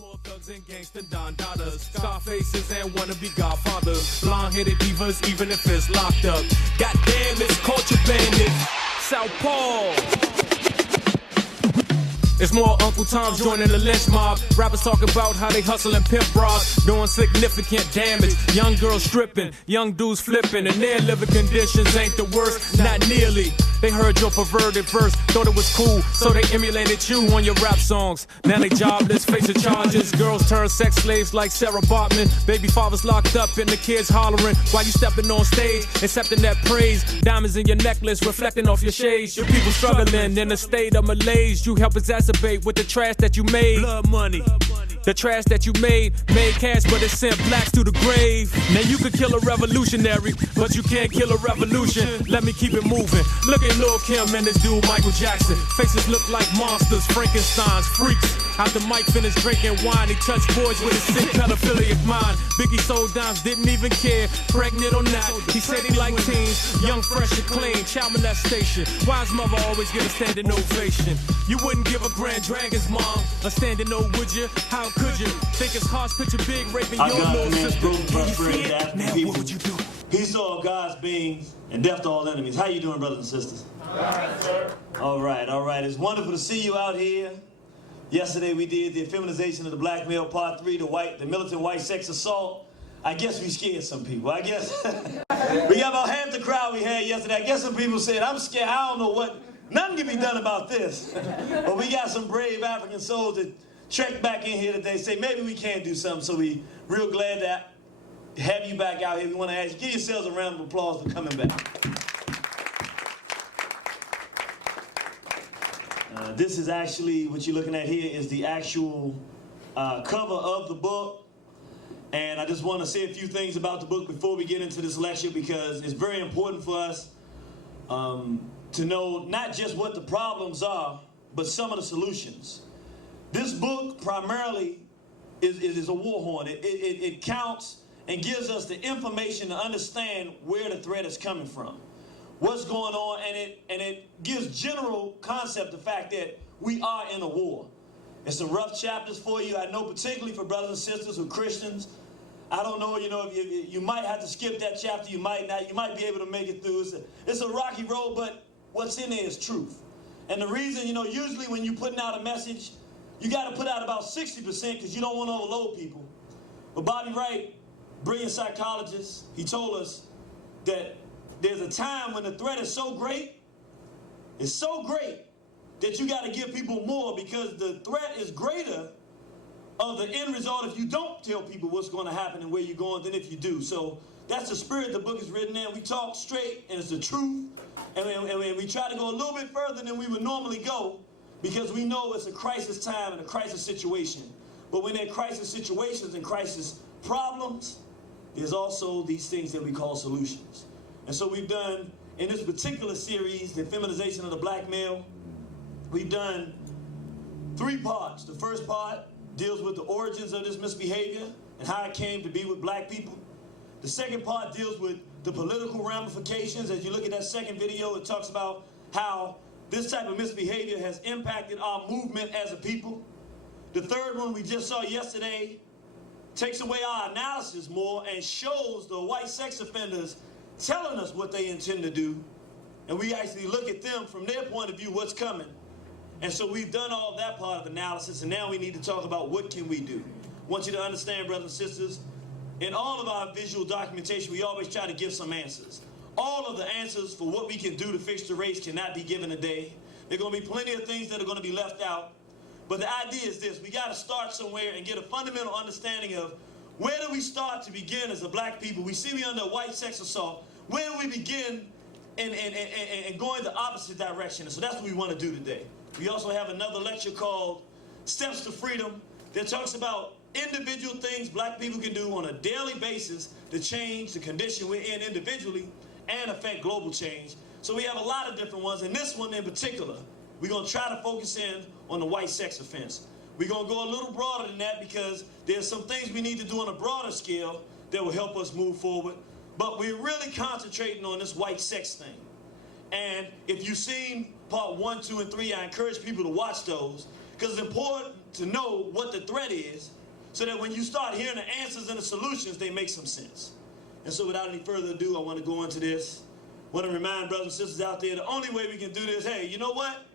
more thugs and gangsta Don Dotters, Scarfaces and wannabe Godfathers, blonde-headed divas even if it's locked up. Goddamn, it's culture bandits. Southpaw. It's more Uncle Tom's joining the lynch mob. Rappers talk about how they hustle and pimp bras, doing significant damage. Young girls stripping, young dudes flipping, and their living conditions ain't the worst, not nearly. They heard your perverted verse, thought it was cool, so they emulated you on your rap songs. Now they jobless, facing charges. Girls turn sex slaves like Sarah Bartman. Baby fathers locked up and the kids hollering while you stepping on stage, accepting that praise. Diamonds in your necklace reflecting off your shades. Your people struggling in a state of malaise. You help exacerbate with the trash that you made. Blood money. The trash that you made cash, but it sent blacks to the grave. Now you could kill a revolutionary, but you can't kill a revolution. Let me keep it moving. Look at Lil' Kim and this dude Michael Jackson. Faces look like monsters, Frankensteins, freaks. After Mike finished drinking wine, he touched boys with his sick pedophilic mind. Biggie sold dimes, didn't even care, pregnant or not. He said he liked teens, young, fresh and clean, child molestation. Why his mother always get a standing ovation? You wouldn't give a Grand Dragon's mom a standing O, would you? How could you? Think it's hard to picture big raping your little sister? Now what would you do? Peace to all God's beings and death to all enemies. How you doing, brothers and sisters? All right. It's wonderful to see you out here. Yesterday we did the Effeminization of the Black Male Part 3, the militant white sex assault. I guess we scared some people. I guess we got about half the crowd we had yesterday. I guess some people said, I'm scared, I don't know what, nothing can be done about this. But we got some brave African souls that trekked back in here today, say maybe we can do something. So we real glad to have you back out here. We want to ask you, give yourselves a round of applause for coming back. This is actually, what you're looking at here is the actual cover of the book. And I just want to say a few things about the book before we get into this lecture, because it's very important for us to know not just what the problems are, but some of the solutions. This book primarily is a war horn. It counts and gives us the information to understand where the threat is coming from, what's going on, and it gives general concept the fact that we are in a war. It's some rough chapters for you. I know particularly for brothers and sisters who are Christians. I don't know, if you might have to skip that chapter, you might not. You might be able to make it through. It's a rocky road, but what's in there is truth. And the reason, usually when you're putting out a message, you got to put out about 60% because you don't want to overload people. But Bobby Wright, brilliant psychologist, he told us that there's a time when the threat is so great, that you got to give people more, because the threat is greater of the end result if you don't tell people what's going to happen and where you're going than if you do. So that's the spirit the book is written in. We talk straight, and it's the truth. And we try to go a little bit further than we would normally go, because we know it's a crisis time and a crisis situation. But when there are crisis situations and crisis problems, there's also these things that we call solutions. And so we've done, in this particular series, the Effeminization of the Black Male, we've done 3 parts. The first part deals with the origins of this misbehavior and how it came to be with black people. The second part deals with the political ramifications. As you look at that second video, it talks about how this type of misbehavior has impacted our movement as a people. The third one we just saw yesterday takes away our analysis more and shows the white sex offenders telling us what they intend to do. And we actually look at them from their point of view, what's coming. And so we've done all that part of analysis, and now we need to talk about what can we do. I want you to understand, brothers and sisters, in all of our visual documentation, we always try to give some answers. All of the answers for what we can do to fix the race cannot be given today. There are going to be plenty of things that are going to be left out. But the idea is this: we got to start somewhere and get a fundamental understanding of where do we start to begin as a black people. We see we under white sex assault. Where do we begin and go in the opposite direction? And so that's what we want to do today. We also have another lecture called Steps to Freedom that talks about individual things black people can do on a daily basis to change the condition we're in individually and affect global change. So we have a lot of different ones, and this one in particular, we're going to try to focus in on the white sex offense. We're going to go a little broader than that because there's some things we need to do on a broader scale that will help us move forward. But we're really concentrating on this white sex thing. And if you've seen part 1, 2, and 3, I encourage people to watch those, because it's important to know what the threat is, so that when you start hearing the answers and the solutions, they make some sense. And so without any further ado, I want to go into this. I want to remind brothers and sisters out there, the only way we can do this, hey, you know what?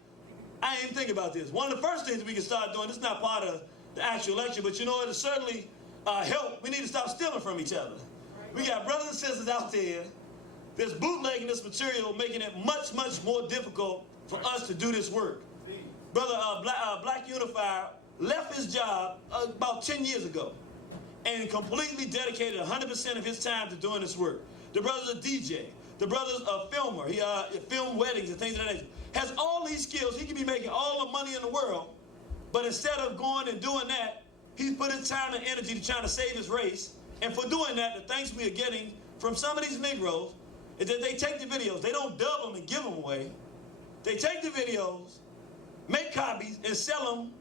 I didn't think about this. One of the first things we can start doing, this is not part of the actual lecture, but you know, it'll certainly help. We need to stop stealing from each other. We got brothers and sisters out there that's bootlegging this material, making it much, much more difficult for us to do this work. Brother Black Unifier left his job about 10 years ago and completely dedicated 100% of his time to doing this work. The brother's a DJ. The brother's a filmer. He filmed weddings and things of that nature. Has all these skills. He can be making all the money in the world, but instead of going and doing that, he's put his time and energy to trying to save his race. And for doing that, the thanks we are getting from some of these Negroes is that they take the videos. They don't dub them and give them away. They take the videos, make copies, and sell them,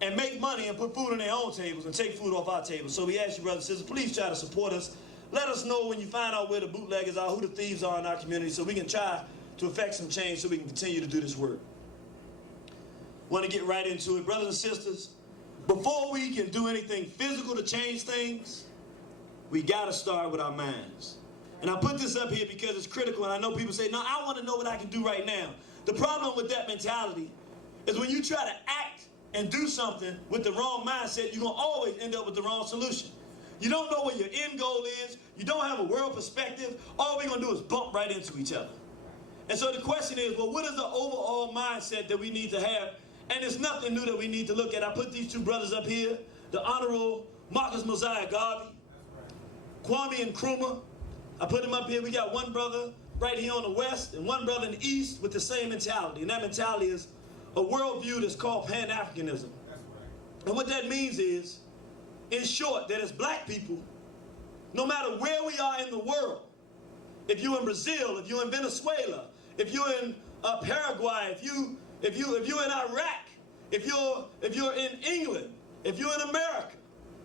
and make money and put food on their own tables and take food off our tables. So we ask you, brothers and sisters, please try to support us. Let us know when you find out where the bootleggers are, who the thieves are in our community, so we can try to effect some change so we can continue to do this work. Want to get right into it. Brothers and sisters, before we can do anything physical to change things, we got to start with our minds. And I put this up here because it's critical, and I know people say, no, I want to know what I can do right now. The problem with that mentality is when you try to act and do something with the wrong mindset, you're going to always end up with the wrong solution. You don't know what your end goal is. You don't have a world perspective. All we're going to do is bump right into each other. And so the question is, well, what is the overall mindset that we need to have? And it's nothing new that we need to look at. I put these two brothers up here, the Honorable Marcus Mosiah Garvey, Kwame Nkrumah. I put them up here. We got one brother right here on the west and one brother in the east with the same mentality. And that mentality is a worldview that's called Pan-Africanism. And what that means is, in short, that as black people, no matter where we are in the world, if you're in Brazil, if you're in Venezuela, if you're in Paraguay, if you're in Iraq, if you're in England, if you're in America,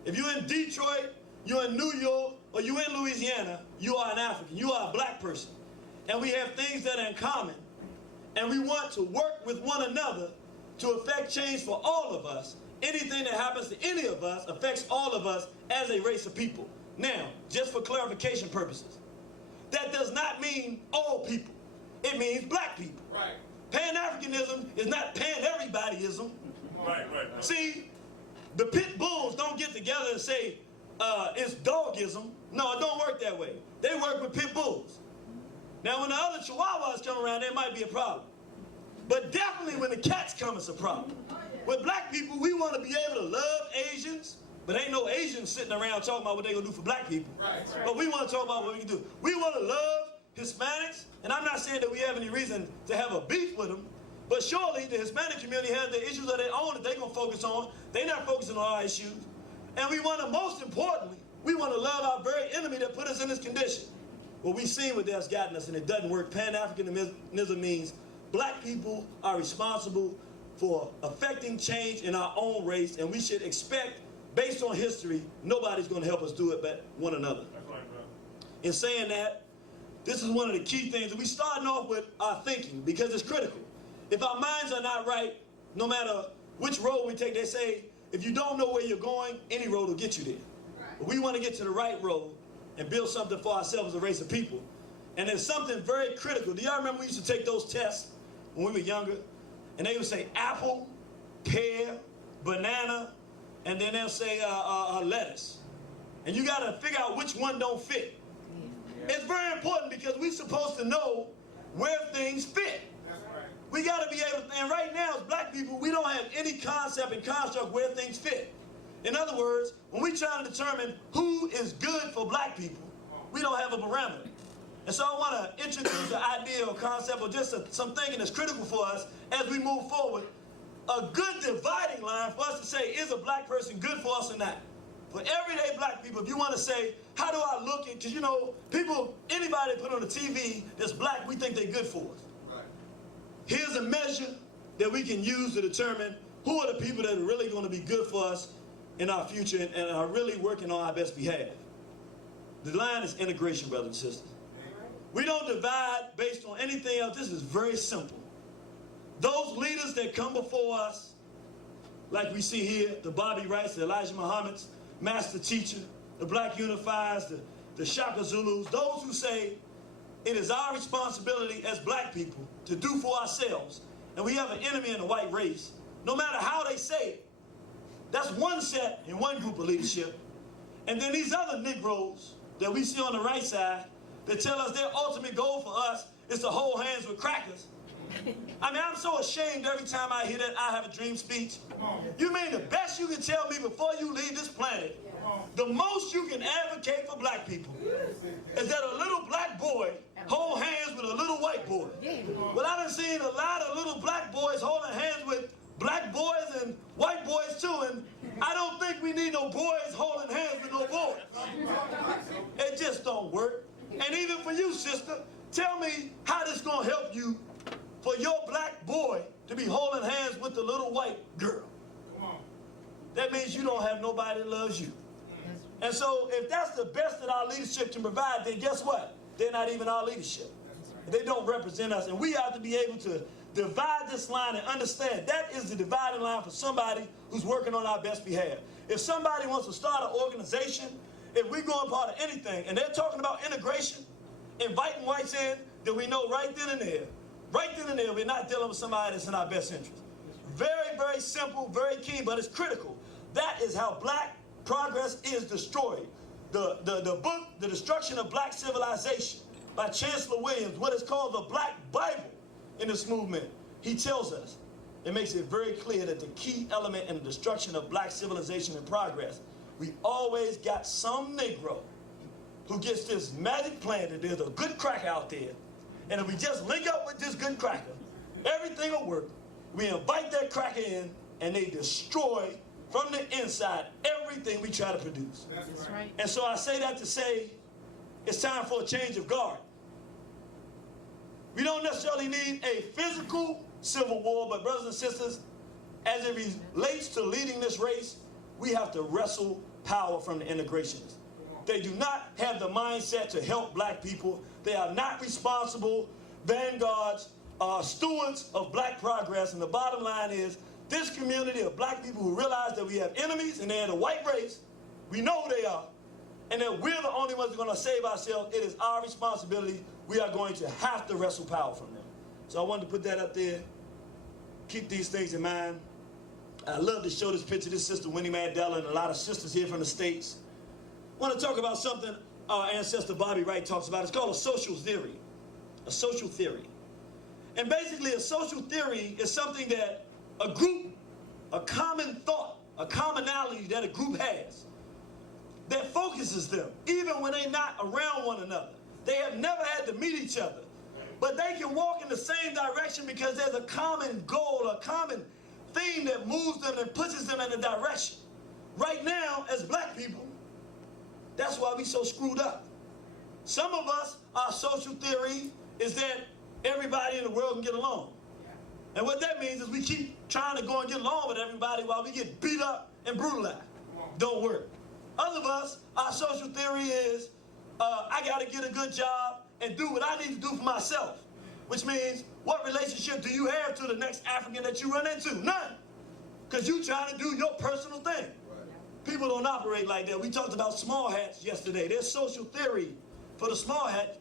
if you're in Detroit, you're in New York, or you're in Louisiana, you are an African, you are a black person. And we have things that are in common. And we want to work with one another to effect change for all of us. Anything that happens to any of us affects all of us as a race of people. Now, just for clarification purposes, that does not mean all people. It means black people. Right. Pan-Africanism is not pan-everybodyism. Right. See, the pit bulls don't get together and say, it's dogism. No, it don't work that way. They work with pit bulls. Now, when the other chihuahuas come around, there might be a problem. But definitely when the cats come, it's a problem. With black people, we want to be able to love Asians, but ain't no Asians sitting around talking about what they're going to do for black people. Right. But we want to talk about what we can do. We want to love Hispanics, and I'm not saying that we have any reason to have a beef with them, but surely the Hispanic community has their issues of their own that they're going to focus on. They're not focusing on our issues. And we want to, most importantly, we want to love our very enemy that put us in this condition. Well, we've seen what that's gotten us, and it doesn't work. Pan-Africanism means black people are responsible for affecting change in our own race, and we should expect, based on history, nobody's going to help us do it but one another. That's right, bro. In saying that, this is one of the key things that we're starting off with our thinking, because it's critical. If our minds are not right, no matter which road we take, they say, if you don't know where you're going, any road will get you there. Right. But we want to get to the right road and build something for ourselves as a race of people. And there's something very critical. Do y'all remember we used to take those tests when we were younger? And they would say apple, pear, banana, and then they'll say lettuce. And you got to figure out which one don't fit. Yeah. It's very important because we're supposed to know where things fit. That's right. We got to be able to, and right now as black people, we don't have any concept and construct where things fit. In other words, when we're trying to determine who is good for black people, we don't have a parameter. And so I want to introduce the idea or concept or just some thinking that's critical for us as we move forward. A good dividing line for us to say, is a black person good for us or not? For everyday black people, if you want to say, how do I look? Because, you know, people, anybody put on the TV that's black, we think they're good for us. Right. Here's a measure that we can use to determine who are the people that are really going to be good for us in our future and are really working on our best behalf. The line is integration, brothers and sisters. We don't divide based on anything else. This is very simple. Those leaders that come before us, like we see here, the Bobby Wrights, the Elijah Muhammad's, Master Teacher, the Black Unifiers, the Shaka Zulus, those who say it is our responsibility as black people to do for ourselves, and we have an enemy in the white race, no matter how they say it. That's one set in one group of leadership. And then these other Negroes that we see on the right side that tell us their ultimate goal for us is to hold hands with crackers. I mean, I'm so ashamed every time I hear that I have a dream speech. You mean the best you can tell me before you leave this planet, the most you can advocate for black people is that a little black boy hold hands with a little white boy. Well, I done seen a lot of little black boys holding hands with black boys and white boys too, and I don't think we need no boys holding hands with no boys. It just don't work. And even for you, sister, tell me how this gonna help you for your black boy to be holding hands with the little white girl. That means you don't have nobody that loves you. And so if that's the best that our leadership can provide, then guess what? They're not even our leadership. They don't represent us, and we have to be able to divide this line and understand that is the dividing line for somebody who's working on our best behalf. If somebody wants to start an organization, if we're going part of anything, and they're talking about integration, inviting whites in, then we know right then and there, we're not dealing with somebody that's in our best interest. Very, very simple, very key, but it's critical. That is how black progress is destroyed. The book, The Destruction of Black Civilization, by Chancellor Williams, what is called the Black Bible in this movement, he tells us, it makes it very clear that the key element in the destruction of black civilization and progress, we always got some Negro who gets this magic plan that there's a good cracker out there, and if we just link up with this good cracker, everything will work. We invite that cracker in, and they destroy from the inside everything we try to produce. That's right. And so I say that to say, it's time for a change of guard. We don't necessarily need a physical civil war, but brothers and sisters, as it relates to leading this race, we have to wrestle power from the integrationists. They do not have the mindset to help black people. They are not responsible vanguards, stewards of black progress. And the bottom line is, this community of black people who realize that we have enemies and they're in the white race, we know who they are, and that we're the only ones who are going to save ourselves. It is our responsibility. We are going to have to wrestle power from them. So I wanted to put that up there. Keep these things in mind. I love to show this picture. This sister Winnie Mandela and a lot of sisters here from the States. I want to talk about something our ancestor Bobby Wright talks about. It's called a social theory. A social theory. And basically a social theory is something that a group, a common thought, a commonality that a group has that focuses them, even when they're not around one another. They have never had to meet each other, but they can walk in the same direction because there's a common goal, a common theme that moves them and pushes them in a direction. Right now, as black people, that's why we so screwed up. Some of us, our social theory is that everybody in the world can get along. And what that means is we keep trying to go and get along with everybody while we get beat up and brutalized. Don't work. Others of us, our social theory is, I got to get a good job and do what I need to do for myself. Which means, what relationship do you have to the next African that you run into? None. Because you trying to do your personal thing. People don't operate like that. We talked about small hats yesterday. Their social theory for the small hat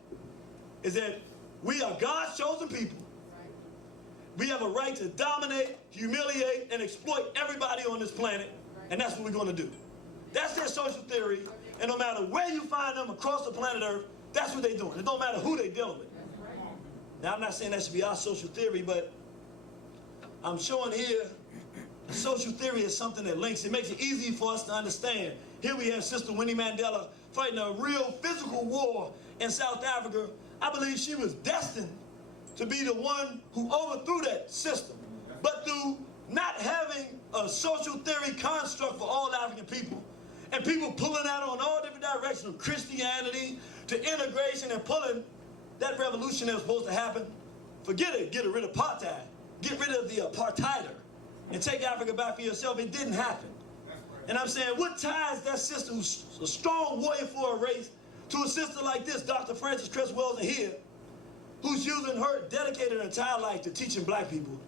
is that we are God's chosen people. We have a right to dominate, humiliate, and exploit everybody on this planet, and that's what we're going to do. That's their social theory, and no matter where you find them across the planet Earth, that's what they're doing. It don't matter who they're dealing with. Now, I'm not saying that should be our social theory, but I'm showing here social theory is something that links. It makes it easy for us to understand. Here we have Sister Winnie Mandela fighting a real physical war in South Africa. I believe she was destined to be the one who overthrew that system. But through not having a social theory construct for all African people, and people pulling out on all different directions, from Christianity to integration, and pulling that revolution that was supposed to happen, forget it, get rid of apartheid, get rid of the apartheider, and take Africa back for yourself. It didn't happen. And I'm saying, what ties that sister who's a strong warrior for a race to a sister like this, Dr. Frances Cress Welsing here, who's using her dedicated entire life to teaching black people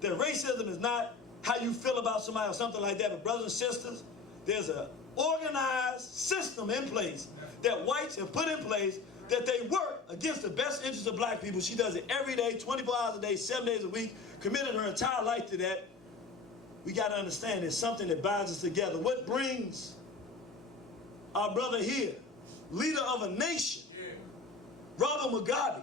that racism is not how you feel about somebody or something like that. But brothers and sisters, there's an organized system in place that whites have put in place that they work against the best interests of black people. She does it every day, 24 hours a day, 7 days a week, committed her entire life to that. We got to understand there's something that binds us together. What brings our brother here, leader of a nation, Robert Mugabe,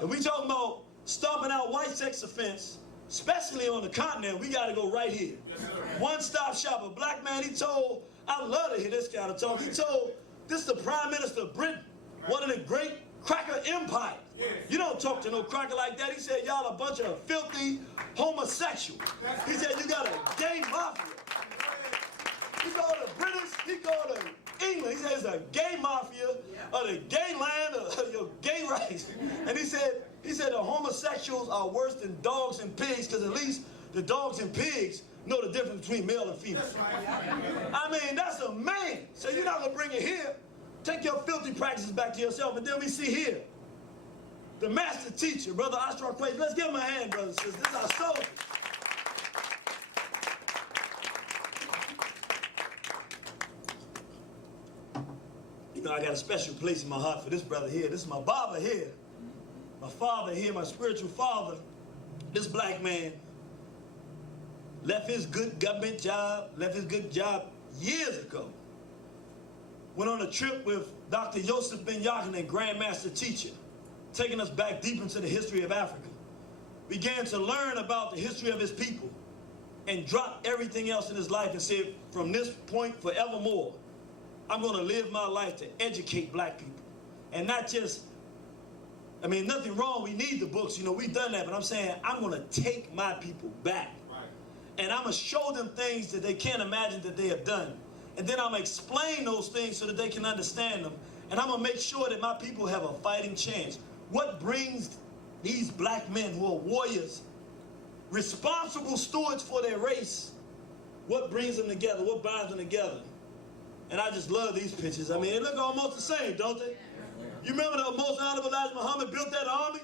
and we talking about stomping out white sex offense, especially on the continent, we got to go right here. One-stop shop. A black man, he told, I love to hear this kind of talk, he told, this is the Prime Minister of Britain, one of the great cracker empires. You don't talk to no cracker like that. He said, y'all a bunch of filthy homosexuals. He said, you got a gay mafia. He called the British, he called the England. He said it's a gay mafia of the gay land of your gay race. And he said the homosexuals are worse than dogs and pigs, because at least the dogs and pigs know the difference between male and female. I mean, that's a man. So you're not gonna bring it here. Take your filthy practices back to yourself. And then we see here, the master teacher, Brother Oscar Quaid. Let's give him a hand, brothers and sisters. This is our soldier. You know, I got a special place in my heart for this brother here. This is my Baba here. My father here, my spiritual father. This black man left his good government job, left his good job years ago. Went on a trip with Dr. Yosef Ben Yochanan, Grandmaster Teacher, taking us back deep into the history of Africa. Began to learn about the history of his people and dropped everything else in his life and said, from this point forevermore, I'm going to live my life to educate black people. And not just, I mean, nothing wrong, we need the books, you know, we've done that, but I'm saying I'm going to take my people back. Right. And I'm going to show them things that they can't imagine that they have done. And then I'm going to explain those things so that they can understand them. And I'm going to make sure that my people have a fighting chance. What brings these black men who are warriors, responsible stewards for their race, what brings them together? What binds them together? And I just love these pictures. I mean, they look almost the same, don't they? You remember the Most Honorable Elijah Muhammad built that army?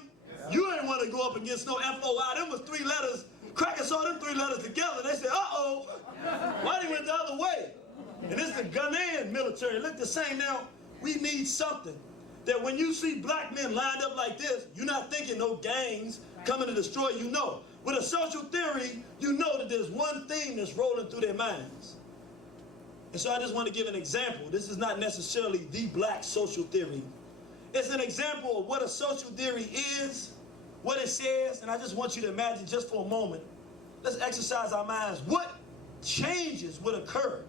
You ain't want to go up against no FOI. Them was 3 letters. Crackers saw them 3 letters together. They said, uh-oh, why they went the other way? And this is the Ghanaian military. Look the same. Now, we need something that when you see black men lined up like this, you're not thinking no gangs coming to destroy you. No. With a social theory, you know that there's one thing that's rolling through their minds. And so I just want to give an example. This is not necessarily the black social theory. It's an example of what a social theory is, what it says, and I just want you to imagine just for a moment, let's exercise our minds. What changes would occur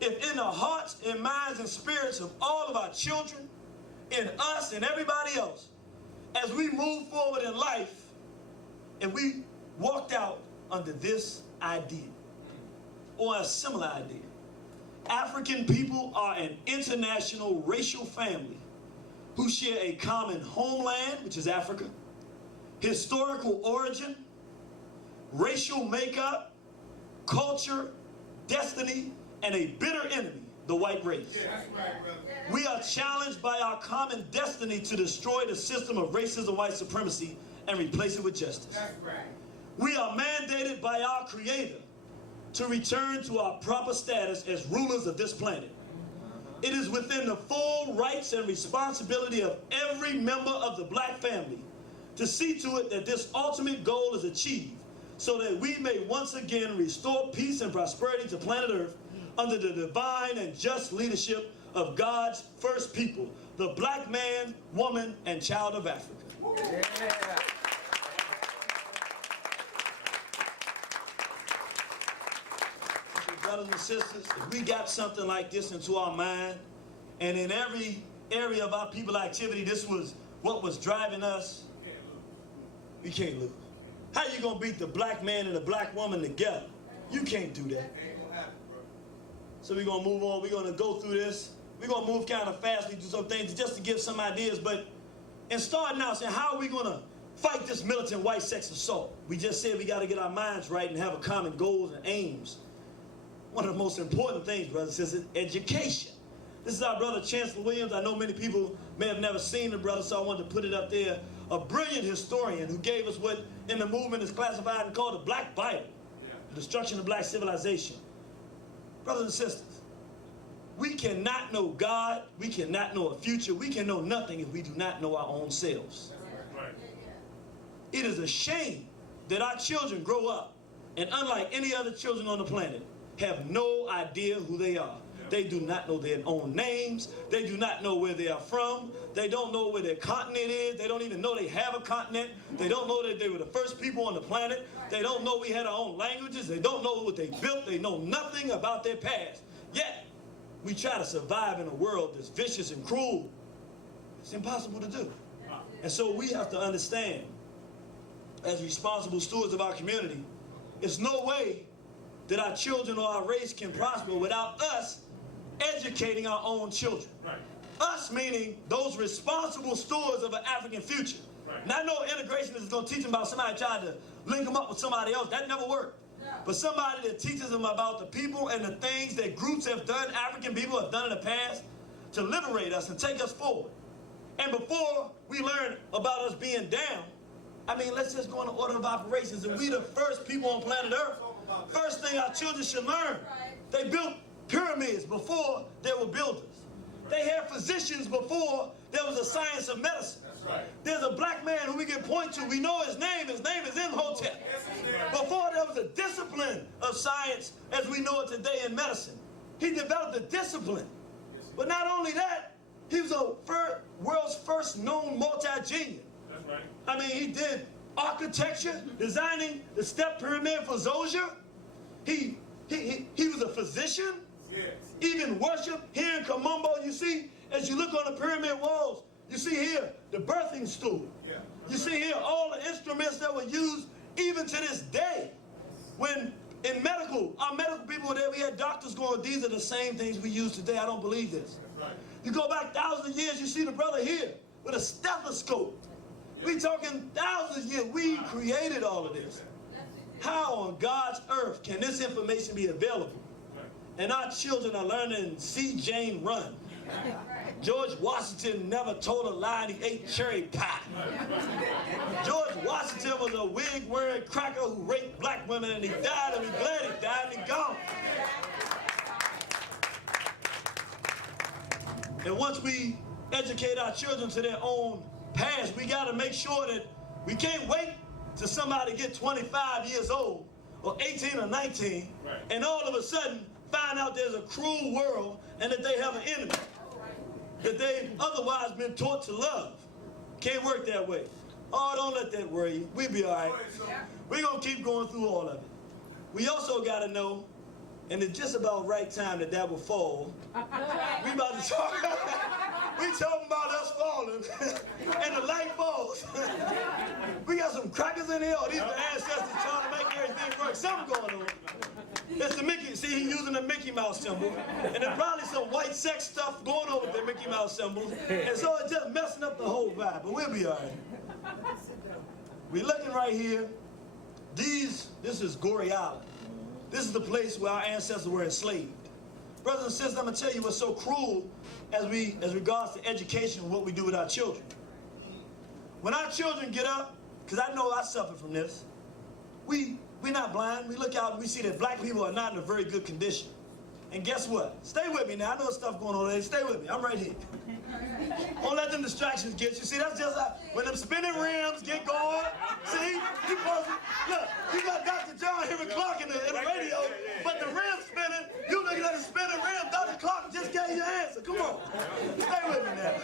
if in the hearts and minds and spirits of all of our children, in us and everybody else, as we move forward in life, and we walked out under this idea, or a similar idea. African people are an international racial family who share a common homeland, which is Africa, historical origin, racial makeup, culture, destiny, and a bitter enemy, the white race. Yeah, that's right, brother. We are challenged by our common destiny to destroy the system of racism, white supremacy, and replace it with justice. That's right. We are mandated by our Creator to return to our proper status as rulers of this planet. It is within the full rights and responsibility of every member of the black family to see to it that this ultimate goal is achieved, so that we may once again restore peace and prosperity to planet Earth under the divine and just leadership of God's first people, the black man, woman, and child of Africa. Yeah. Brothers and sisters, if we got something like this into our mind, and in every area of our people activity, this was what was driving us, we can't lose. How you gonna beat the black man and the black woman together? You can't do that. So we're gonna move on. We're gonna go through this. We're gonna move kind of fast. We do some things just to give some ideas. But in starting out, saying how are we gonna fight this militant white sex assault? We just said we got to get our minds right and have a common goals and aims. One of the most important things, brothers, is education. This is our brother Chancellor Williams. I know many people may have never seen the brother, so I wanted to put it up there. A brilliant historian who gave us what in the movement is classified and called the Black Bible. destruction of black civilization. Brothers and sisters, we cannot know God, we cannot know a future, we can know nothing if we do not know our own selves. Right. It is a shame that our children grow up and, unlike any other children on the planet, have no idea who they are. They do not know their own names. They do not know where they are from. They don't know where their continent is. They don't even know they have a continent. They don't know that they were the first people on the planet. They don't know we had our own languages. They don't know what they built. They know nothing about their past. Yet, we try to survive in a world that's vicious and cruel. It's impossible to do. And so we have to understand, as responsible stewards of our community, it's no way that our children or our race can prosper without us educating our own children. Right. Us meaning those responsible stewards of an African future. Right. Not no integrationist is going to teach them about somebody trying to link them up with somebody else. That never worked. No. But somebody that teaches them about the people and the things that groups have done, African people have done in the past, to liberate us and take us forward. And before we learn about us being down, I mean, let's just go in the order of operations. And we the first people on planet Earth. First thing our children should learn, they built pyramids before there were builders. They had physicians before there was a science of medicine. Right. There's a black man who we can point to. We know his name. His name is Imhotep. Before there was a discipline of science as we know it today in medicine. He developed a discipline. But not only that, he was a world's first known multi-genius. That's right. I mean, he did architecture, designing the step pyramid for Zosia. He was a physician. Yes. Even worship here in Kamumbo, you see, as you look on the pyramid walls, you see here the birthing stool. Yeah. You see here all the instruments that were used even to this day. When in our medical people were there, we had doctors going, these are the same things we use today. I don't believe this. That's right. You go back thousands of years, you see the brother here with a stethoscope. We talking thousands of years. We created all of this. How on God's earth can this information be available? And our children are learning see Jane run. George Washington never told a lie and he ate cherry pie. George Washington was a wig-wearing cracker who raped black women and he died, and we're glad he died and he gone. And once we educate our children to their own past, we got to make sure that we can't wait till somebody get 25 years old or 18 or 19 and all of a sudden find out there's a cruel world and that they have an enemy that they've otherwise been taught to love. Can't work that way. Oh, don't let that worry you. We'll be all right. We're going to keep going through all of it. We also got to know, and it's just about right time that will fall. We about to talk. We talking about us falling, and the light falls. We got some crackers in here. Or these are the ancestors trying to make everything work. Something going on. It's the Mickey. See, he's using the Mickey Mouse symbol, and there's probably some white sex stuff going on with the Mickey Mouse symbols, and so it's just messing up the whole vibe. But we'll be all right. We're looking right here. This is Goree Island. This is the place where our ancestors were enslaved. Brothers and sisters, I'm gonna tell you what's so cruel as regards to education and what we do with our children. When our children get up, because I know I suffer from this, we're not blind. We look out and we see that black people are not in a very good condition. And guess what? Stay with me now. I know stuff going on there. Stay with me. I'm right here. Don't let them distractions get you. See, that's just when them spinning rims get going. See, you got Dr. John Henry Clark in the radio, but the rim's spinning. You looking at the spinning rim. Dr. Clark just gave you an answer. Come on. Stay with me now.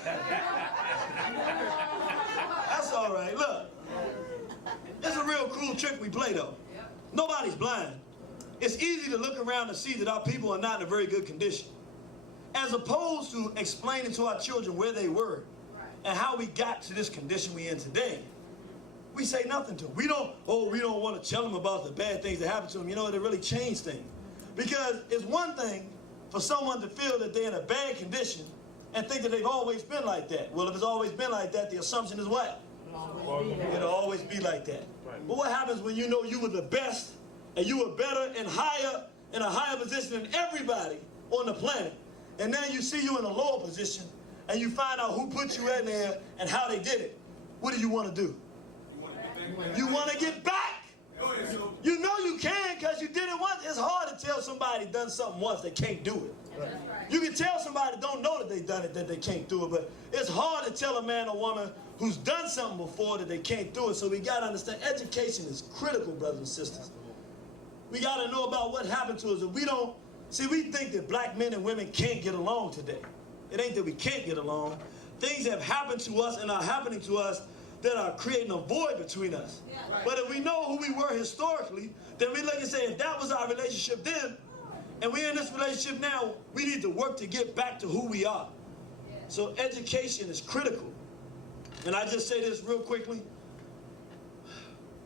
That's all right. Look, it's a real cruel trick we play, though. Nobody's blind. It's easy to look around and see that our people are not in a very good condition. As opposed to explaining to our children where they were and how we got to this condition we're in today, we say nothing to them. We don't want to tell them about the bad things that happened to them. You know, they really change things. Because it's one thing for someone to feel that they're in a bad condition and think that they've always been like that. Well, if it's always been like that, the assumption is what? It'll always be like that. But what happens when you know you were the best and you were better and higher, in a higher position than everybody on the planet, and now you see you in a lower position and you find out who put you in there and how they did it? What do you want to do? You want to get back. You know you can because you did it once. It's hard to tell somebody done something once they can't do it. You can tell somebody don't know that they done it that they can't do it, but it's hard to tell a man or woman who's done something before that they can't do it. So we got to understand education is critical, brothers and sisters. We got to know about what happened to us. If we don't, see, we think that black men and women can't get along today. It ain't that we can't get along. Things have happened to us and are happening to us that are creating a void between us. But if we know who we were historically, then we look and say, if that was our relationship then, and we're in this relationship now, we need to work to get back to who we are. So education is critical. And I just say this real quickly,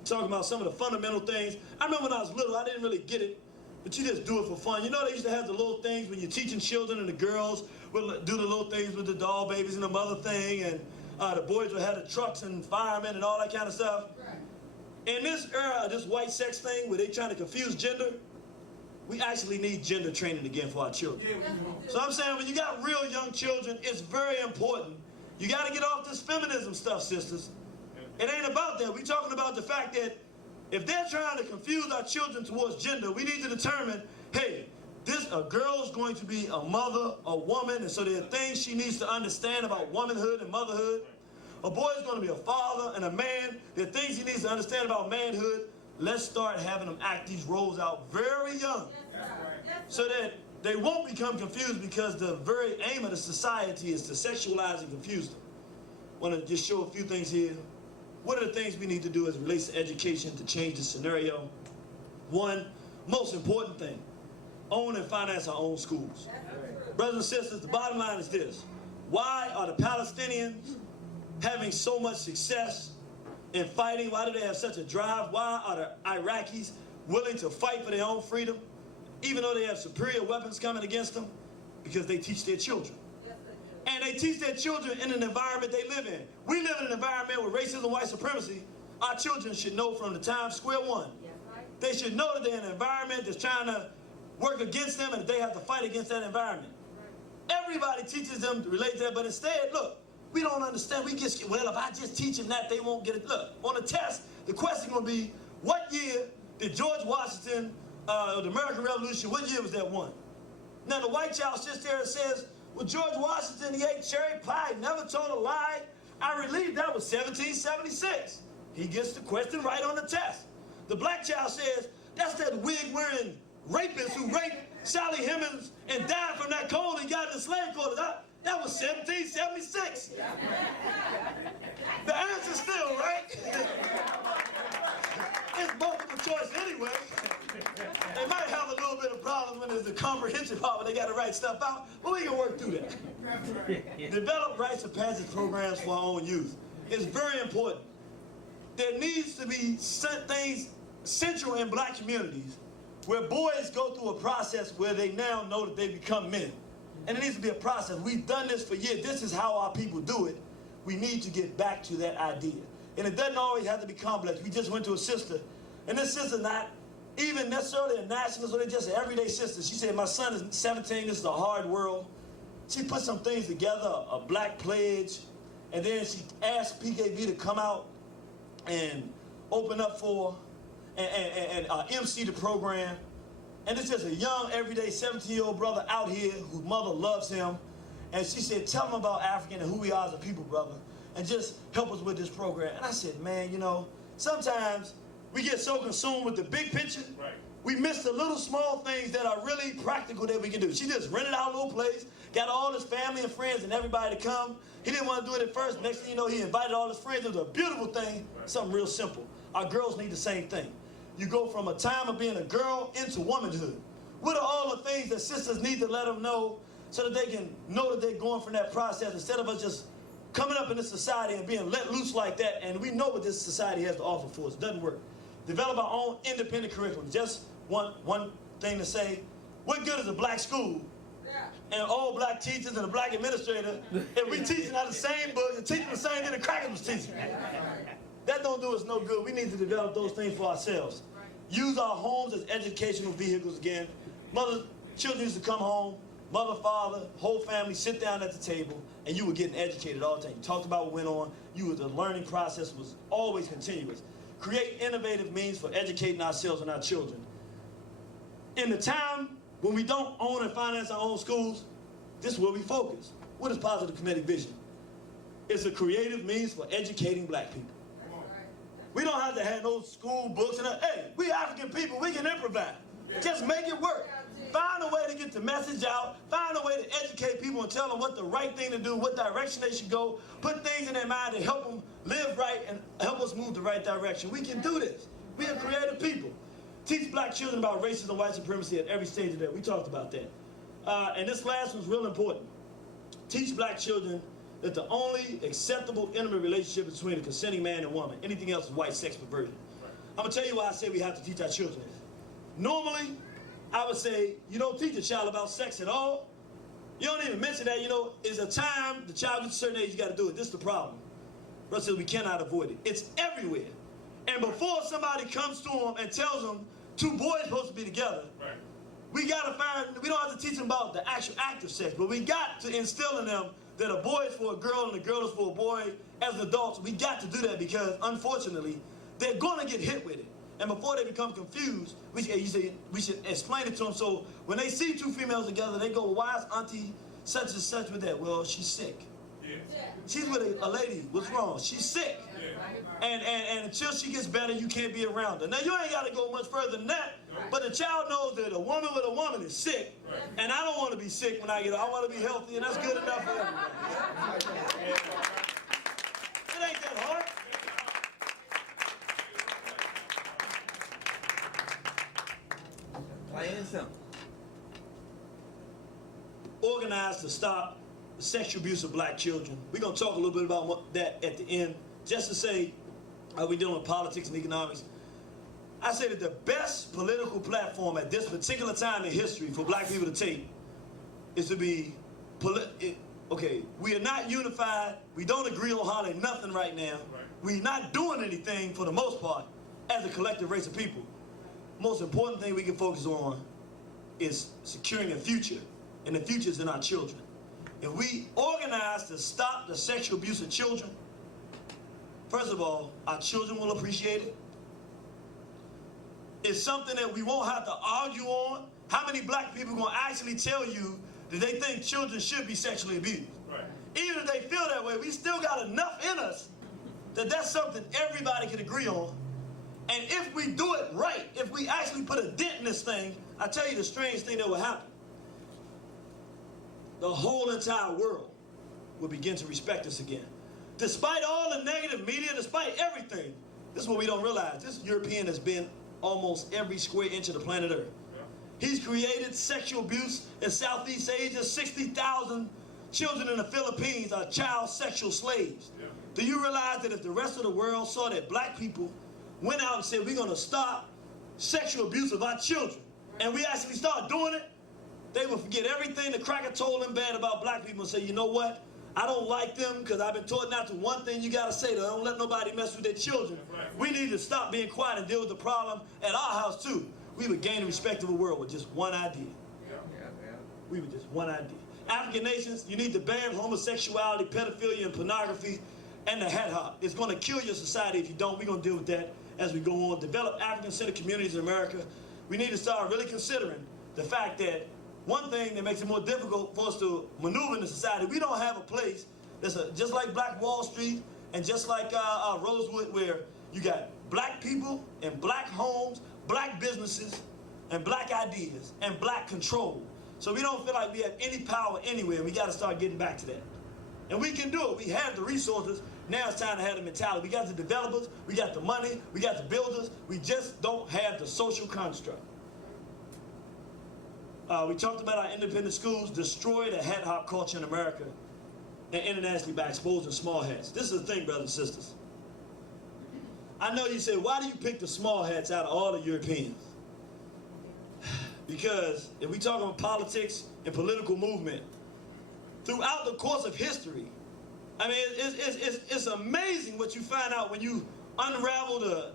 talking about some of the fundamental things. I remember when I was little, I didn't really get it, but you just do it for fun. You know they used to have the little things when you're teaching children, and the girls would do the little things with the doll babies and the mother thing, and the boys would have the trucks and firemen and all that kind of stuff. In this era, this white sex thing where they trying to confuse gender, we actually need gender training again for our children. So I'm saying when you got real young children, it's very important. You got to get off this feminism stuff, sisters. It ain't about that. We're talking about the fact that if they're trying to confuse our children towards gender, we need to determine, hey, a girl is going to be a mother, a woman, and so there are things she needs to understand about womanhood and motherhood. A boy is going to be a father and a man. There are things he needs to understand about manhood. Let's start having them act these roles out very young so that they won't become confused, because the very aim of the society is to sexualize and confuse them. I want to just show a few things here. What are the things we need to do as it relates to education to change the scenario? One, most important thing, own and finance our own schools. Brothers and sisters, the bottom line is this. Why are the Palestinians having so much success in fighting? Why do they have such a drive? Why are the Iraqis willing to fight for their own freedom, even though they have superior weapons coming against them? Because they teach their children. And they teach their children in an environment they live in. We live in an environment with racism, white supremacy. Our children should know from the time square one. They should know that they're in an environment that's trying to work against them and that they have to fight against that environment. Everybody teaches them to relate to that, but instead, look, we don't understand. We just, well, if I just teach them that, they won't get it. Look, on the test, the question will be, what year did George Washington, the American Revolution, what year was that won? Now, the white child sits there and says, well, George Washington, he ate cherry pie, never told a lie. I relieve that was 1776. He gets the question right on the test. The black child says, that's that wig-wearing rapist who raped Sally Hemings and died from that cold and got in the slave quarters. That was 1776. The answer's still right. It's multiple choice anyway. They might have a little bit of problems when there's the comprehension part, but they got to write stuff out, but we can work through that. Develop rites of passage programs for our own youth. It's very important. There needs to be things central in black communities where boys go through a process where they now know that they become men. And it needs to be a process. We've done this for years. This is how our people do it. We need to get back to that idea. And it doesn't always have to be complex. We just went to a sister, and this sister not even necessarily a nationalist, or they're just an everyday sister. She said, my son is 17, this is a hard world. She put some things together, a black pledge, and then she asked PKB to come out and open up for and MC the program. And it's just a young, everyday 17-year-old brother out here whose mother loves him. And she said, tell him about African and who we are as a people, brother, and just help us with this program. And I said, man, you know, sometimes we get so consumed with the big picture, we miss the little small things that are really practical that we can do. She just rented out a little place, got all his family and friends and everybody to come. He didn't want to do it at first. Next thing you know, he invited all his friends. It was a beautiful thing, something real simple. Our girls need the same thing. You go from a time of being a girl into womanhood. What are all the things that sisters need to let them know so that they can know that they're going from that process instead of us just coming up in this society and being let loose like that, and we know what this society has to offer for us. It doesn't work. Develop our own independent curriculum. Just one thing to say, what good is a black school and all black teachers and a black administrator if we teaching out of the same book and teaching the same thing the crackers was teaching? That don't do us no good. We need to develop those things for ourselves. Use our homes as educational vehicles again. Children used to come home, mother, father, whole family, sit down at the table, and you were getting educated all the time. You talked about what went on. The learning process was always continuous. create innovative means for educating ourselves and our children. In the time when we don't own and finance our own schools, this is where we focus. What is Positive Kinetic Vision? It's a creative means for educating black people. We don't have to have no school books. Hey, we African people, we can improvise. Just make it work. Find a way to get the message out. Find a way to educate people and tell them what the right thing to do, what direction they should go. Put things in their mind to help them live right and help us move the right direction. We can do this. We are creative people. Teach black children about racism and white supremacy at every stage of that. We talked about that. And this last one's real important. Teach black children that the only acceptable intimate relationship is between a consenting man and woman. Anything else is white sex perversion. I'm going to tell you why I say we have to teach our children this. Normally, I would say, you don't teach a child about sex at all. You don't even mention that, it's a time the child gets a certain age, you got to do it. This is the problem. Brother says we cannot avoid it. It's everywhere. And before somebody comes to them and tells them two boys supposed to be together, we got to we don't have to teach them about the actual act of sex, but we got to instill in them that a boy is for a girl and a girl is for a boy. As adults, we got to do that because, unfortunately, they're going to get hit with it. And before they become confused, we should explain it to them. So when they see two females together, they go, well, why is auntie such and such with that? Well, she's sick. Yeah. She's with a lady. What's wrong? She's sick. Yeah. And until she gets better, you can't be around her. Now, you ain't got to go much further than that, but the child knows that a woman with a woman is sick, and I don't want to be sick when I get older. I want to be healthy, and that's good enough for everybody. It ain't that hard. Organized to stop the sexual abuse of black children. We're going to talk a little bit about that at the end. Just to say, are we dealing with politics and economics? I say that the best political platform at this particular time in history for black people to take is to be, okay, we are not unified. We don't agree on hardly nothing right now. We're not doing anything for the most part as a collective race of people. Most important thing we can focus on is securing a future, and the future is in our children. If we organize to stop the sexual abuse of children, first of all, our children will appreciate it. It's something that we won't have to argue on. How many black people are going to actually tell you that they think children should be sexually abused? Right. Even if they feel that way, we still got enough in us that that's something everybody can agree on. And if we do it right, if we actually put a dent in this thing, I tell you the strange thing that will happen. The whole entire world will begin to respect us again. Despite all the negative media, despite everything, this is what we don't realize. This European has been almost every square inch of the planet Earth. Yeah. He's created sexual abuse in Southeast Asia. 60,000 children in the Philippines are child sexual slaves. Yeah. Do you realize that if the rest of the world saw that black people went out and said, we're going to stop sexual abuse of our children, and we actually start doing it, they will forget everything the cracker told them bad about black people and say, you know what? I don't like them because I've been taught not to. One thing you got to say, don't let nobody mess with their children. We need to stop being quiet and deal with the problem at our house, too. We would gain the respect of the world with just one idea. We with just one idea. African nations, you need to ban homosexuality, pedophilia, and pornography, and the hat hop. It's going to kill your society if you don't. We're going to deal with that as we go on. Develop African-centered communities in America. We need to start really considering the fact that one thing that makes it more difficult for us to maneuver in the society, we don't have a place that's just like Black Wall Street and just like Rosewood, where you got black people and black homes, black businesses, and black ideas, and black control. So we don't feel like we have any power anywhere. We got to start getting back to that. And we can do it. We have the resources. Now it's time to have the mentality. We got the developers, we got the money, we got the builders. We just don't have the social construct. We talked about our independent schools, destroy the hat hop culture in America and internationally by exposing small hats. This is the thing, brothers and sisters. I know you say, why do you pick the small hats out of all the Europeans? Because if we talk about politics and political movement, throughout the course of history, I mean, it's amazing what you find out when you unravel the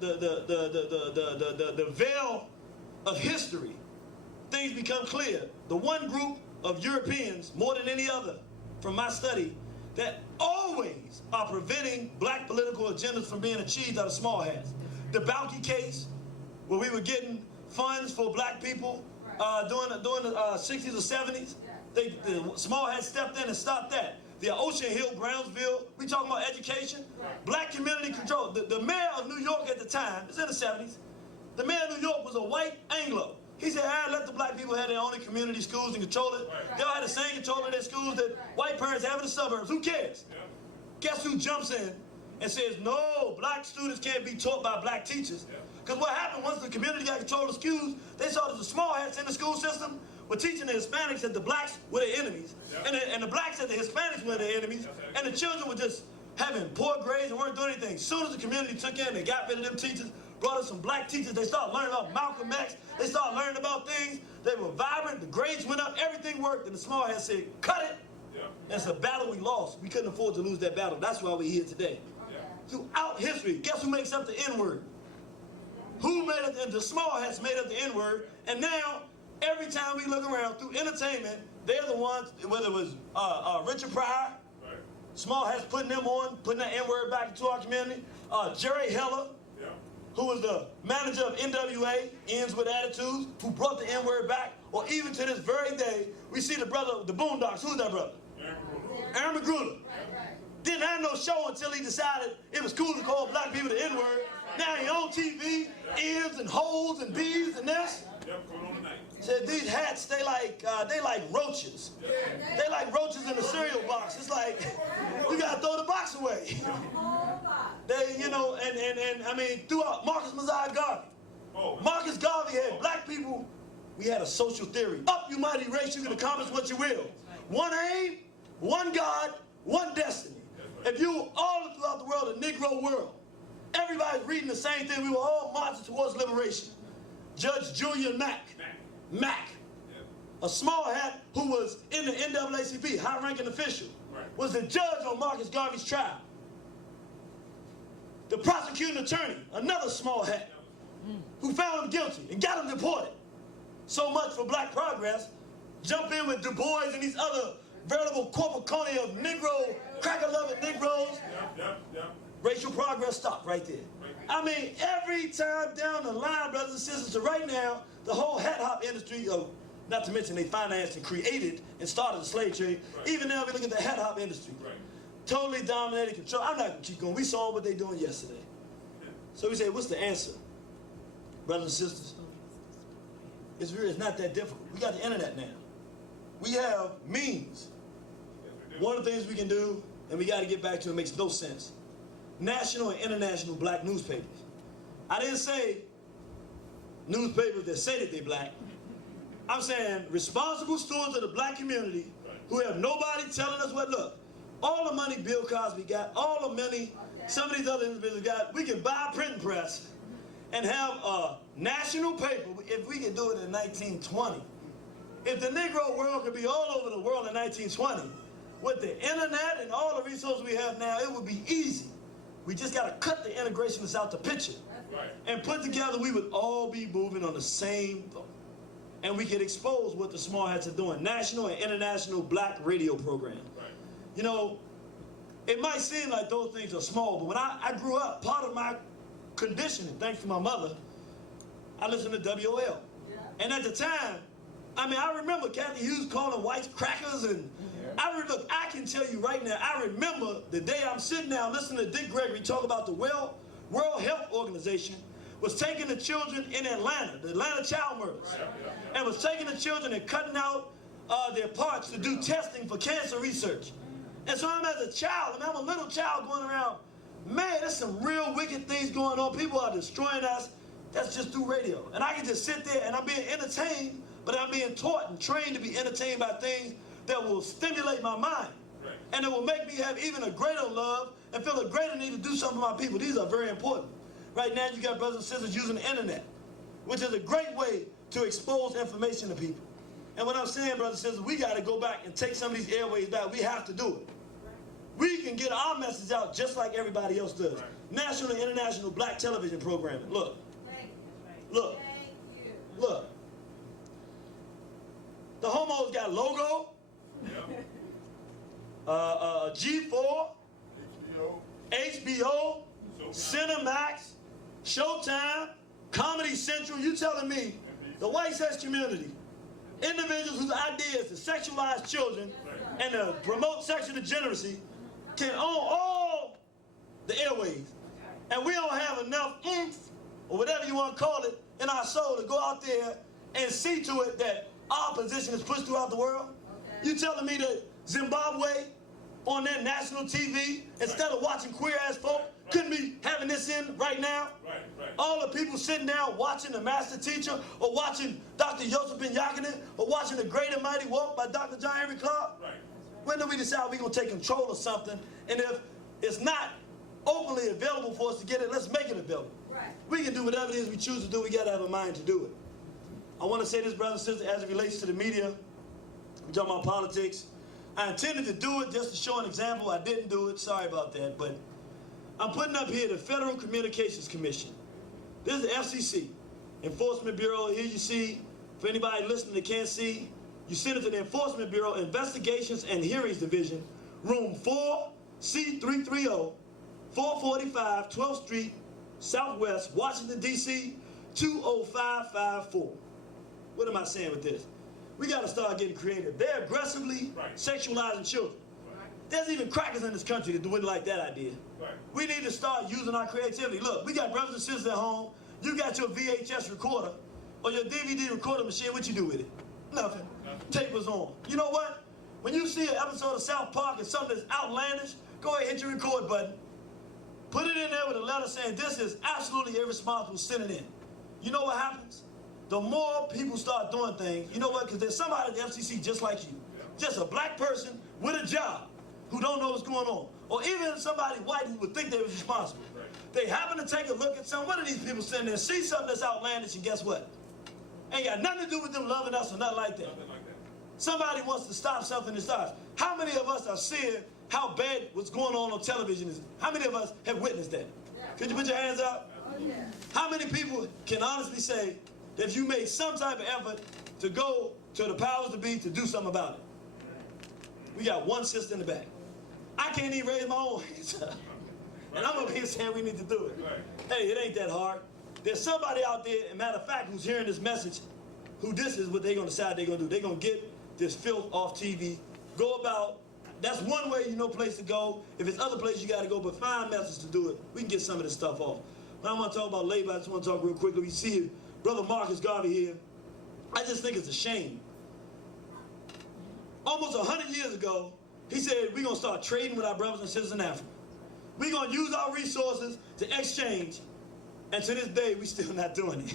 veil of history. Things become clear. The one group of Europeans, more than any other, from my study, that always are preventing black political agendas from being achieved are the small hats. the Balky case, where we were getting funds for black people during the 60s or 70s. The small hats stepped in and stopped that. The Ocean Hill, Brownsville, we talking about education. Black community control. The mayor of New York at the time, it's in the 70s, the mayor of New York was a white Anglo. He said, let the black people have their own community schools and control it. They all had the same control of their schools that white parents have in the suburbs. Who cares? Guess who jumps in and says, no, black students can't be taught by black teachers. Because what happened once the community got control of the schools, they saw that the small hats in the school system were teaching the Hispanics that the blacks were their enemies, and the blacks said the Hispanics were their enemies, and the children were just having poor grades and weren't doing anything. As soon as the community took in, they got rid of them teachers, brought in some black teachers, they started learning about Malcolm X, they started learning about things, they were vibrant, the grades went up, everything worked, and the small hats said, cut it. That's a battle we lost. We couldn't afford to lose that battle. That's why we're here today. Throughout history, guess who makes up the N-word? Who made up the small hats made up the N-word, and now, every time we look around through entertainment, they're the ones, whether it was Richard Pryor, small hats putting them on, putting that N-word back into our community, Jerry Heller, who was the manager of NWA, Ends with Attitudes, who brought the N-word back, or even to this very day, we see the brother of the Boondocks. Who's that brother? Aaron McGruder. Didn't have no show until he decided it was cool to call black people the N-word. Now he on TV, ears and holes and bees and this. Said these hats, they like roaches. They like roaches in a cereal box. It's like, you gotta throw the box away. They, you know, and I mean, throughout Marcus Mosiah Garvey. Marcus Garvey had black people, we had a social theory. Up, you mighty race, you can accomplish what you will. One aim, one God, one destiny. If you were all throughout the world, a Negro world, everybody's reading the same thing, we were all marching towards liberation. Judge Julian Mack, a small hat who was in the NAACP, high-ranking official, was the judge on Marcus Garvey's trial. The prosecuting attorney, another small hat, who found him guilty and got him deported. So much for black progress. Jump in with Du Bois and these other veritable cornucopia of Negro, cracker-loving Negroes. Racial progress stopped right there. I mean, every time down the line, brothers and sisters, so right now, the whole hat hop industry, not to mention they financed and created and started the slave trade, even now we look at the hat hop industry. Totally dominated, control. I'm not going to keep going. We saw what they're doing yesterday. So we say, what's the answer? Brothers and sisters, it's not that difficult. We got the internet now. We have means. One of the things we can do, and we got to get back to it, makes no sense. National and international black newspapers. I didn't say newspapers that say that they're black. I'm saying responsible stewards of the black community who have nobody telling us what, look, all the money Bill Cosby got, all the money some of these other individuals got, we can buy a printing press and have a national paper if we could do it in 1920. If the Negro world could be all over the world in 1920, with the internet and all the resources we have now, it would be easy. We just got to cut the integrationists out the picture and put together, we would all be moving on the same thought. And we could expose what the small hats are doing. National and international black radio programs. You know, it might seem like those things are small, but when I grew up, part of my conditioning, thanks to my mother, I listened to WOL. And at the time, I mean, I remember Kathy Hughes calling whites crackers, and look, I can tell you right now, I remember the day I'm sitting down listening to Dick Gregory talk about the World Health Organization was taking the children in Atlanta, the Atlanta child murders, and was taking the children and cutting out their parts to do testing for cancer research. And so I'm as a child, I'm a little child going around, man, there's some real wicked things going on. People are destroying us. That's just through radio. And I can just sit there and I'm being entertained, but I'm being taught and trained to be entertained by things that will stimulate my mind. And it will make me have even a greater love and feel a greater need to do something for my people. These are very important. Right now you got brothers and sisters using the internet, which is a great way to expose information to people. And what I'm saying, brothers and sisters, we got to go back and take some of these airways back. We have to do it. We can get our message out just like everybody else does. National and international black television programming. Look. Look. Look. The homos got logo. G4. HBO. Cinemax. Showtime, Comedy Central, you telling me the white sex community, individuals whose idea is to sexualize children and to promote sexual degeneracy can own all the airways. And we don't have enough oomph, or whatever you want to call it, in our soul to go out there and see to it that our position is pushed throughout the world? You telling me that Zimbabwe on their national TV, instead of watching queer-ass folk, couldn't be having this in right now? All the people sitting down watching the master teacher, or watching Dr. Joseph Ben Yakinen, or watching The Great and Mighty Walk by Dr. John Henry Clark? When do we decide we're going to take control of something, and if it's not openly available for us to get it, let's make it available. We can do whatever it is we choose to do. We got to have a mind to do it. I want to say this, brothers and sisters, as it relates to the media. We're talking about politics. I intended to do it just to show an example. I didn't do it. Sorry about that. But I'm putting up here the Federal Communications Commission. This is the FCC, Enforcement Bureau. Here you see, for anybody listening that can't see, you send it to the Enforcement Bureau, Investigations and Hearings Division, room 4C330, 445 12th Street, Southwest, Washington, D.C., 20554. What am I saying with this? We got to start getting creative. They're aggressively sexualizing children. There's even crackers in this country that wouldn't like that idea. We need to start using our creativity. Look, we got brothers and sisters at home. You got your VHS recorder or your DVD recorder machine. What you do with it? Nothing. Tape was on. You know what? When you see an episode of South Park and something that's outlandish, go ahead and hit your record button. Put it in there with a letter saying this is absolutely irresponsible, send it in. You know what happens? The more people start doing things, you know what? Because there's somebody at the FCC just like you. Just a black person with a job who don't know what's going on. Or even somebody white who would think they was responsible. They happen to take a look at something. What are these people sitting there, see something that's outlandish, and guess what? Ain't got nothing to do with them loving us or nothing like that. Somebody wants to stop something that stops. How many of us are seeing how bad what's going on television is? How many of us have witnessed that? Could you put your hands up? How many people can honestly say that if you made some type of effort to go to the powers to be to do something about it? We got one sister in the back. I can't even raise my own hands up. And I'm over here saying we need to do it. Hey, it ain't that hard. There's somebody out there, and matter of fact, who's hearing this message, who this is what they're going to decide they're going to do. They're going to get this filth off TV, go about. That's one way, you know, place to go. If it's other places, you got to go, but find methods to do it. We can get some of this stuff off. But I want to talk about labor. I just want to talk real quickly. We see Brother Marcus Garvey here. I just think it's a shame. Almost 100 years ago, he said we're going to start trading with our brothers and sisters in Africa. We're going to use our resources to exchange, and to this day, we're still not doing it.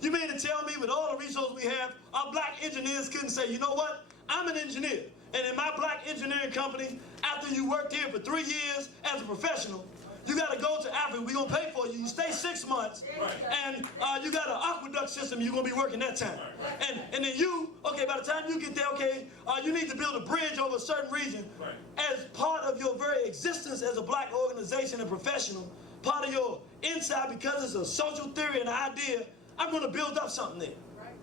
You mean to tell me with all the resources we have, our black engineers couldn't say, you know what, I'm an engineer, and in my black engineering company, after you worked here for 3 years as a professional, you got to go to Africa. We're going to pay for you. You stay 6 months, and you got an aqueduct system. You're going to be working that time. And then you, okay, by the time you get there, okay, you need to build a bridge over a certain region. As part of your very existence as a black organization and professional, part of your inside, because it's a social theory and an idea, I'm going to build up something there.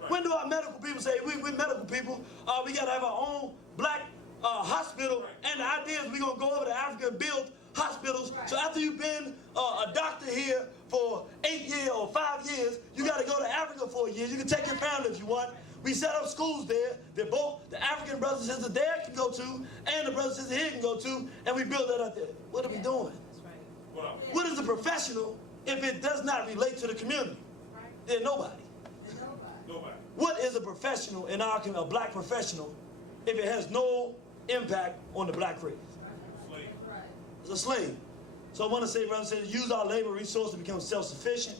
When do our medical people say, we're medical people, we got to have our own black hospital, and the idea is we're going to go over to Africa and build hospitals. So after you've been a doctor here for 8 years or 5 years, you got to go to Africa for a year. You can take your family if you want. We set up schools there that both the African brothers and sisters there can go to and the brothers and sisters here can go to, and we build that up there. What are we doing? What is a professional if it does not relate to the community? There's nobody. What is a professional in our community, a black professional, if it has no impact on the black race? It's a slave. So I want to say, brothers and sisters, use our labor resources to become self-sufficient.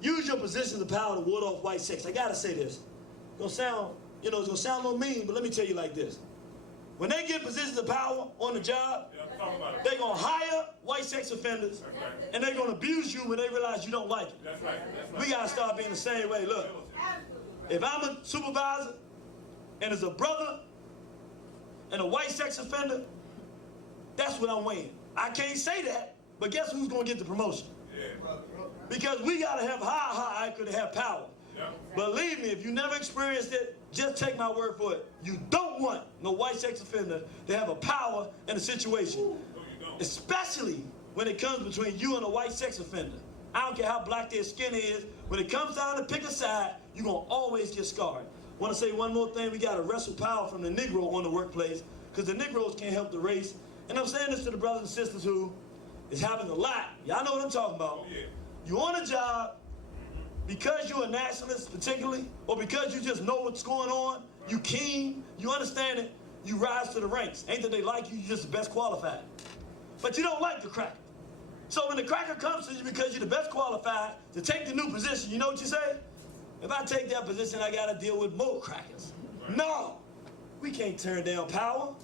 Use your positions of power to ward off white sex. I got to say this. It's going to sound, it's going to sound a little mean, but let me tell you like this. When they get positions of power on the job, they're going to hire white sex offenders, and they're going to abuse you when they realize you don't like it. We got to start being the same way. Look, if I'm a supervisor, and there's a brother and a white sex offender, that's what I'm weighing. I can't say that, but guess who's going to get the promotion? Because we got to have high IQ to have power. Believe me, if you never experienced it, just take my word for it. You don't want no white sex offender to have a power in a situation. Especially when it comes between you and a white sex offender. I don't care how black their skin is. When it comes down to pick a side, you're going to always get scarred. I want to say one more thing. We got to wrestle power from the Negro on the workplace because the Negroes can't help the race. And I'm saying this to the brothers and sisters who is having a lot. Y'all know what I'm talking about. Oh, yeah. You on a job because you're a nationalist particularly, or because you just know what's going on, you keen, you understand it, you rise to the ranks. Ain't that they like you, you're just the best qualified. But you don't like the cracker. So when the cracker comes to you because you're the best qualified to take the new position, you know what you say? If I take that position, I got to deal with more crackers. Right. No, we can't turn down power.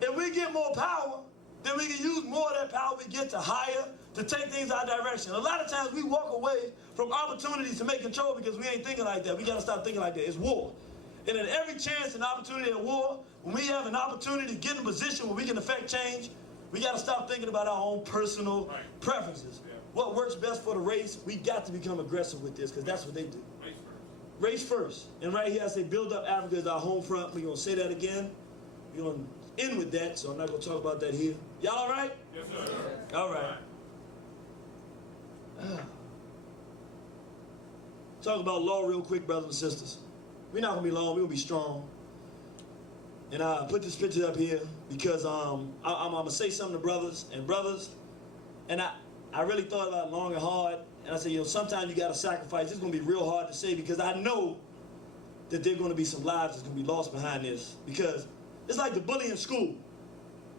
If we get more power, then we can use more of that power we get to hire, to take things our direction. A lot of times we walk away from opportunities to make control because we ain't thinking like that. We got to stop thinking like that. It's war. And at every chance and opportunity at war, when we have an opportunity to get in a position where we can affect change, we got to stop thinking about our own personal preferences. Yeah. What works best for the race, we got to become aggressive with this because that's what they do. Race first. And right here I say build up Africa as our home front. We're going to say that again. We're going to end with that, so I'm not going to talk about that here. Y'all all right? Yes, sir. All right. Talk about law real quick, brothers and sisters. We're not going to be long. We're going to be strong. And I put this picture up here because I'm going to say something to brothers. And I really thought about it long and hard. And I said, you know, sometimes you got to sacrifice. It's going to be real hard to say because I know that there are going to be some lives that's going to be lost behind this. Because it's like the bully in school.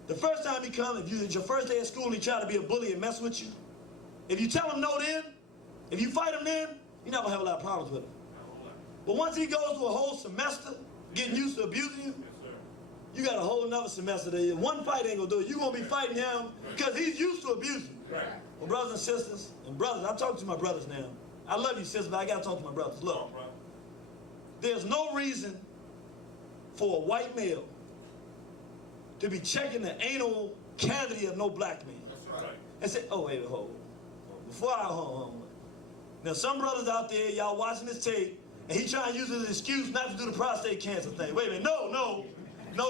The first time he comes, if it's your first day at school and he try to be a bully and mess with you, if you tell him no then, if you fight him then, you're not going to have a lot of problems with him. But once he goes to a whole semester getting used to abusing you, you got a whole nother semester there. One fight ain't going to do it. You're going to be fighting him because he's used to abusing you. Right. Well, brothers and sisters, and brothers, I'm talking to my brothers now. I love you, sisters, but I got to talk to my brothers. Look, there's no reason for a white male to be checking the anal cavity of no black man. That's right. And say, oh, wait, hold on. Before I hold on. Now, some brothers out there, y'all watching this tape, and he trying to use it as an excuse not to do the prostate cancer thing. Wait a minute, no,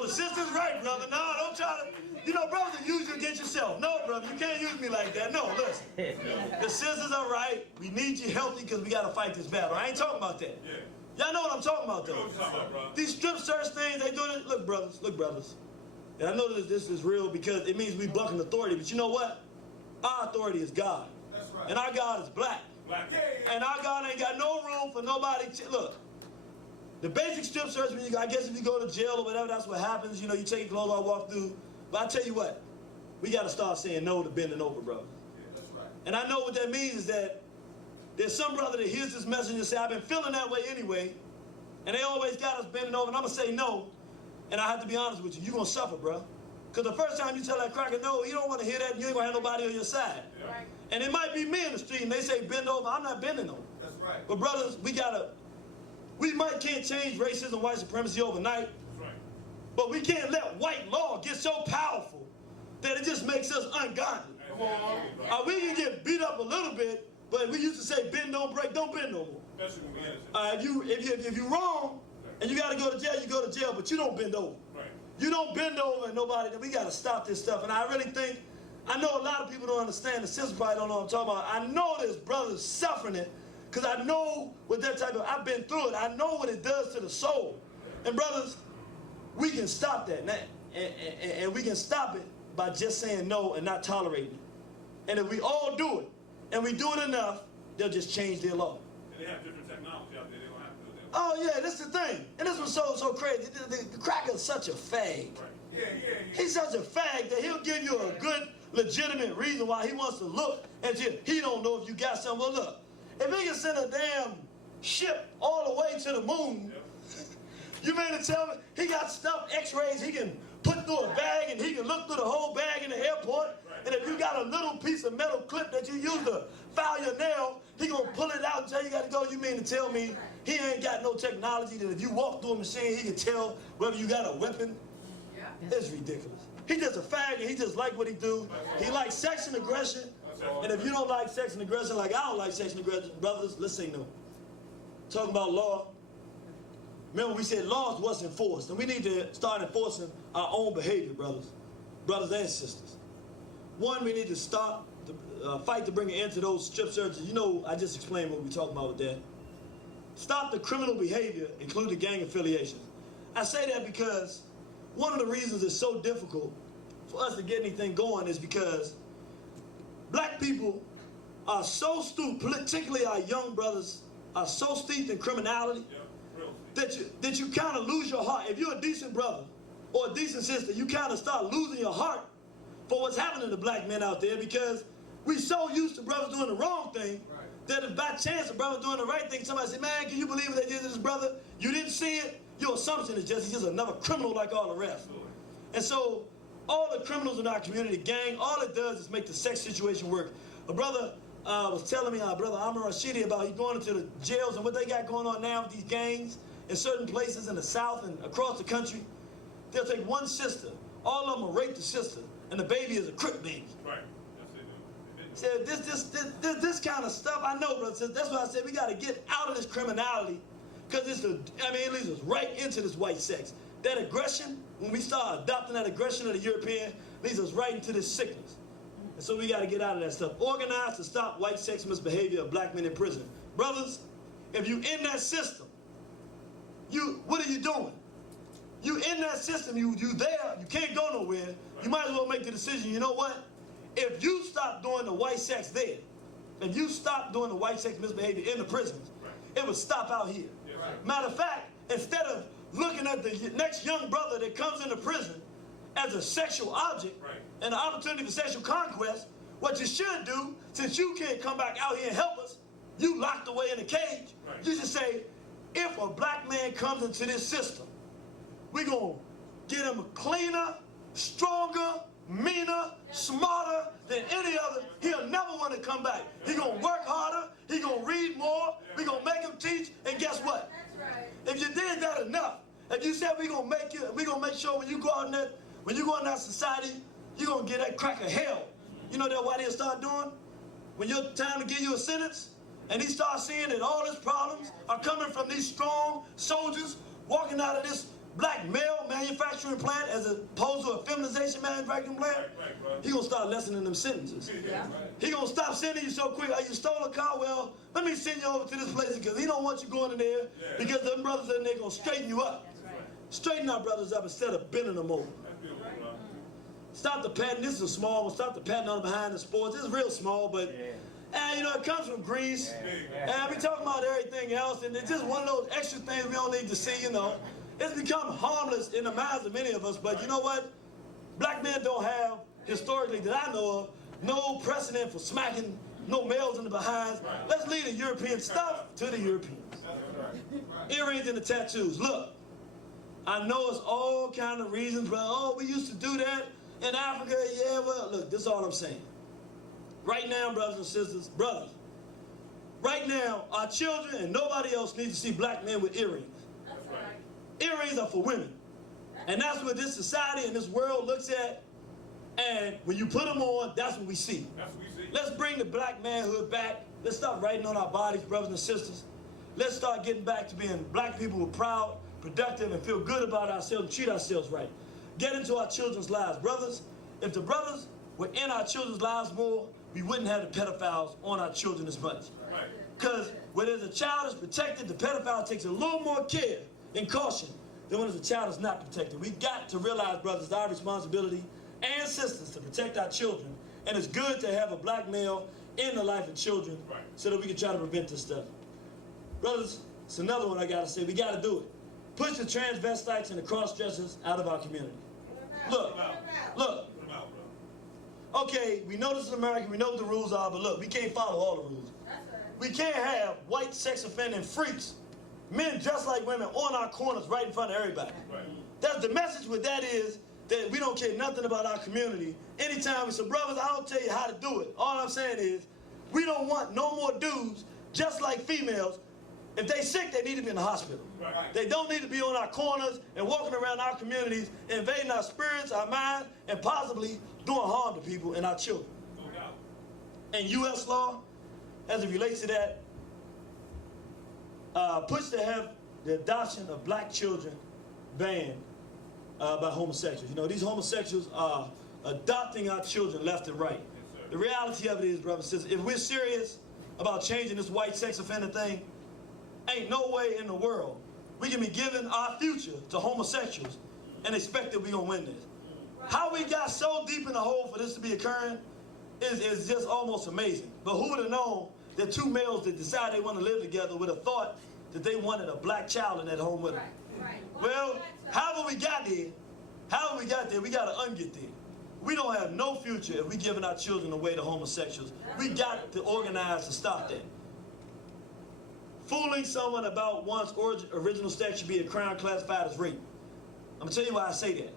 the sister's right, brother. No, don't try to, you know, brothers use you against yourself. No, brother, you can't use me like that. No, listen. The sisters are right. We need you healthy because we got to fight this battle. I ain't talking about that. Yeah. Y'all know what I'm talking about, though. These strip search things, they doing it. Look, brothers. And I know that this is real because it means we bucking authority. But you know what? Our authority is God. That's right. And our God is black. And our God ain't got no room for nobody. Look, the basic strip search, I guess if you go to jail or whatever, that's what happens. You know, you take your clothes off, walk through. But I tell you what, we got to start saying no to bending over, brother. Yeah, that's right. And I know what that means is that there's some brother that hears this message and say, I've been feeling that way anyway. And they always got us bending over. And I'm going to say no. And I have to be honest with you. You're going to suffer, bro. Because the first time you tell that cracker no, you don't want to hear that. You ain't going to have nobody on your side. Yeah. Right. And it might be me in the street and they say bend over. I'm not bending over. That's right. But brothers, we can't change racism, white supremacy overnight. That's right. But we can't let white law get so powerful that it just makes us ungodly. Come on. We can get beat up a little bit, but we used to say bend, don't break, don't bend no more. Especially when we innocent. If you're wrong and you got to go to jail, you go to jail, but you don't bend over. Right. You don't bend over and nobody, we got to stop this stuff. And I really think, I know a lot of people don't understand, the sisters probably don't know what I'm talking about. I know there's brothers suffering it because I know what that type of, I've been through it. I know what it does to the soul. And brothers, we can stop that. And we can stop it by just saying no and not tolerating it. And if we all do it, and we do it enough, they'll just change their law. And they have different technology out there. They don't have to do that. Oh yeah, that's the thing. And this was so crazy. The cracker's such a fag. Right. Yeah. He's such a fag that he'll give you a good, legitimate reason why he wants to look at you. He don't know if you got something. Well, look, if he can send a damn ship all the way to the moon, you mean to tell me he got stuff, x-rays, he can put through a bag and he can look through the whole bag in the airport. And if you got a little piece of metal clip that you use to file your nail, he gonna pull it out and tell you gotta go. You mean to tell me he ain't got no technology that if you walk through a machine, he can tell whether you got a weapon? Yeah. It's ridiculous. He just a faggot. He just like what he do. He likes sex and aggression. And if you don't like sex and aggression like I don't like sex and aggression, brothers, let's say no. Talking about law. Remember we said laws wasn't enforced. And we need to start enforcing our own behavior, brothers and sisters. One, we need to stop fight to bring an end to those strip searches. You know, I just explained what we're talking about with that. Stop the criminal behavior, including gang affiliations. I say that because one of the reasons it's so difficult for us to get anything going is because black people are so stupid, particularly our young brothers, are so steeped in criminality that you kind of lose your heart. If you're a decent brother or a decent sister, you kind of start losing your heart for what's happening to black men out there, because we so used to brothers doing the wrong thing that if by chance a brother doing the right thing, somebody say, man, can you believe what they did to this brother? You didn't see it. Your assumption is he's just another criminal like all the rest. And so all the criminals in our community, gang, all it does is make the sex situation work. A brother was telling me, brother Amr Rashidi, about he's going into the jails and what they got going on now with these gangs in certain places in the South and across the country. They'll take one sister, all of them will rape the sister, and the baby is a crip baby. Right. Said this kind of stuff, I know, brother. That's why I said we got to get out of this criminality, because it leads us right into this white sex. That aggression, when we start adopting that aggression of the European, leads us right into this sickness. And so we got to get out of that stuff. Organize to stop white sex misbehavior of black men in prison. Brothers, if you in that system, what are you doing? You in that system, you there, you can't go nowhere. You might as well make the decision, you know what? If you stop doing the white sex there, if you stop doing the white sex misbehavior in the prisons, it would stop out here. Matter of fact, instead of looking at the next young brother that comes into prison as a sexual object and an opportunity for sexual conquest, what you should do, since you can't come back out here and help us, you locked away in a cage, you should say, if a black man comes into this system, we're going to get him a cleaner, stronger, meaner, smarter than any other. He'll never want to come back. He's going to work harder. He's going to read more. We're going to make him teach. And guess what? That's right. If you did that enough, if you said we're going to make sure when you go out in that society, you're going to get that crack of hell. You know that what he'll start doing? When your time to give you a sentence, and he starts seeing that all his problems are coming from these strong soldiers walking out of this black male manufacturing plant as opposed to a feminization manufacturing plant, he gonna start lessening them sentences. He gonna stop sending you so quick. Oh, you stole a car? Well, let me send you over to this place because he don't want you going in there because them brothers in there gonna straighten you up. Straighten our brothers up instead of bending them over. Stop the patting. This is a small one. Stop the patting on behind the sports. It's real small, but it comes from Greece. And we talking about everything else, and it's just one of those extra things we don't need to see, It's become harmless in the minds of many of us, but you know what? Black men don't have, historically that I know of, no precedent for smacking no males in the behinds. Let's leave the European stuff to the Europeans. Earrings and the tattoos. Look, I know it's all kind of reasons, but we used to do that in Africa. Yeah, well, look, this is all I'm saying. Right now, brothers and sisters, right now, our children and nobody else needs to see black men with earrings. Earrings are for women. And that's what this society and this world looks at. And when you put them on, that's what we see. Let's bring the black manhood back. Let's stop writing on our bodies, brothers and sisters. Let's start getting back to being black people who are proud, productive, and feel good about ourselves and treat ourselves right. Get into our children's lives. Brothers, if the brothers were in our children's lives more, we wouldn't have the pedophiles on our children as much. Because when there's a child is protected, the pedophile takes a little more care and caution than when a child is not protected. We got to realize, brothers, our responsibility and sisters to protect our children. And it's good to have a black male in the life of children so that we can try to prevent this stuff. Brothers, it's another one I got to say. We got to do it. Push the transvestites and the cross-dressers out of our community. Look. Okay, we know this is America. We know what the rules are, but look, we can't follow all the rules. We can't have white sex offending freaks, men just like women, on our corners right in front of everybody. That's the message with that is that we don't care nothing about our community. Anytime we say, brothers, I don't tell you how to do it. All I'm saying is we don't want no more dudes just like females. If they sick, they need to be in the hospital. They don't need to be on our corners and walking around our communities, invading our spirits, our minds, and possibly doing harm to people and our children. And U.S. law, as it relates to that, push to have the adoption of black children banned by homosexuals. These homosexuals are adopting our children left and right. The reality of it is, brothers and sisters, if we're serious about changing this white sex offender thing, ain't no way in the world we can be giving our future to homosexuals and expect that we're going to win this. How we got so deep in the hole for this to be occurring is just almost amazing. But who would have known that two males that decide they want to live together would have thought that they wanted a black child in that home with them? Right. Well, however we got there, we got to unget there. We don't have no future if we giving our children away to homosexuals. We got to organize to stop that. Fooling someone about one's original sex should be a crime classified as rape. I'm going to tell you why I say that.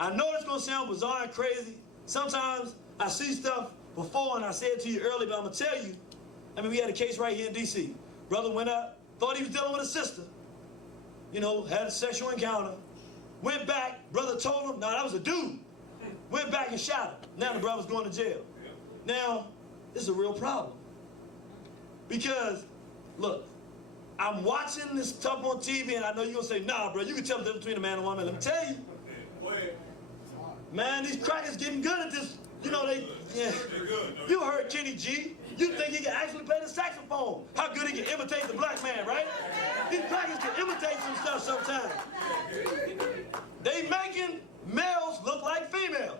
I know it's going to sound bizarre and crazy. Sometimes I see stuff before and I said it to you earlier, but I'm going to tell you, we had a case right here in D.C. Brother went up, thought he was dealing with a sister, had a sexual encounter, went back, brother told him, no, that was a dude. Went back and shot him. Now the brother's going to jail. Now, this is a real problem. Because, look, I'm watching this stuff on TV and I know you're going to say, nah, bro, you can tell the difference between a man and a woman. Let me tell you. Man, these crackers getting good at this. You heard Kenny G. You think he can actually play the saxophone. How good he can imitate the black man, right? These crackers can imitate some stuff sometimes. They making males look like females.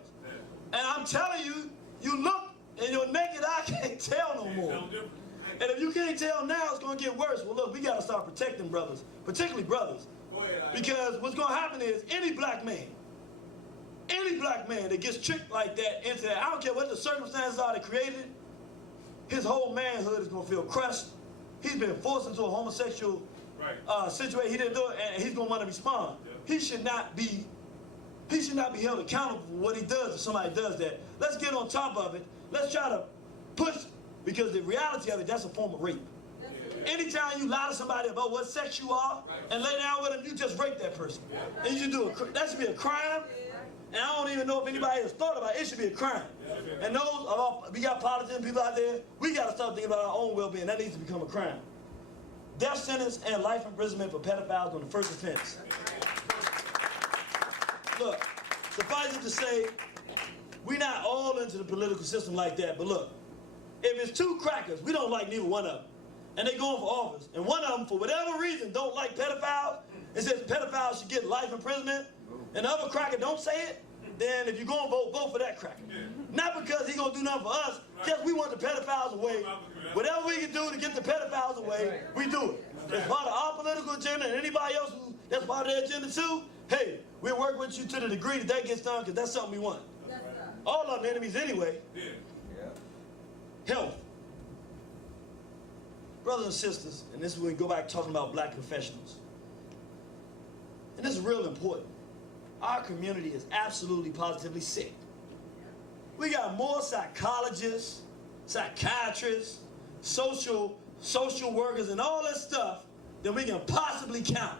And I'm telling you, you look and your naked eye can't tell no more. And if you can't tell now, it's going to get worse. Well, look, we got to start protecting brothers, particularly brothers. Because what's going to happen is any black man that gets tricked like that into that, I don't care what the circumstances are that created it, his whole manhood is going to feel crushed. He's been forced into a homosexual situation. He didn't do it, and he's going to want to respond. He should not be held accountable for what he does if somebody does that. Let's get on top of it. Let's try to push, because the reality of it, that's a form of rape. Anytime you lie to somebody about what sex you are and lay down with them, you just rape that person. And you should do that should be a crime. And I don't even know if anybody has thought about it. It should be a crime. And we got politicians, people out there, we got to start thinking about our own well-being. That needs to become a crime. Death sentence and life imprisonment for pedophiles on the first offense. Look, suffice it to say, we're not all into the political system like that, but look, if it's two crackers, we don't like neither one of them, and they going for office, and one of them, for whatever reason, don't like pedophiles, and says pedophiles should get life imprisonment, and the other cracker don't say it, then if you're going to vote for that cracker. Not because he's going to do nothing for us, just we want the pedophiles away. Whatever we can do to get the pedophiles away, we do it. It's part of our political agenda, and anybody else that's part of their agenda too, hey, we'll work with you to the degree that gets done, because that's something we want. All of them enemies anyway. Health. Brothers and sisters, and this is when we go back talking about black professionals. And this is real important. Our community is absolutely positively sick. We got more psychologists, psychiatrists, social workers, and all that stuff than we can possibly count.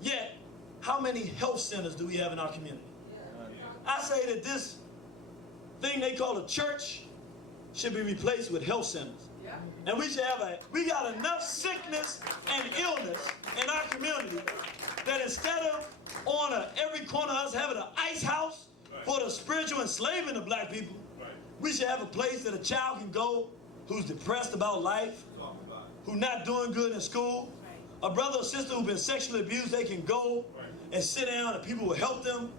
Yet, how many health centers do we have in our community? I say that this thing they call a church should be replaced with health centers. And we got enough sickness and illness in our community that instead of on every corner of us having an ice house for the spiritual enslavement of black people, we should have a place that a child can go who's depressed about life, who's not doing good in school, a brother or sister who's been sexually abused, they can go and sit down and people will help them.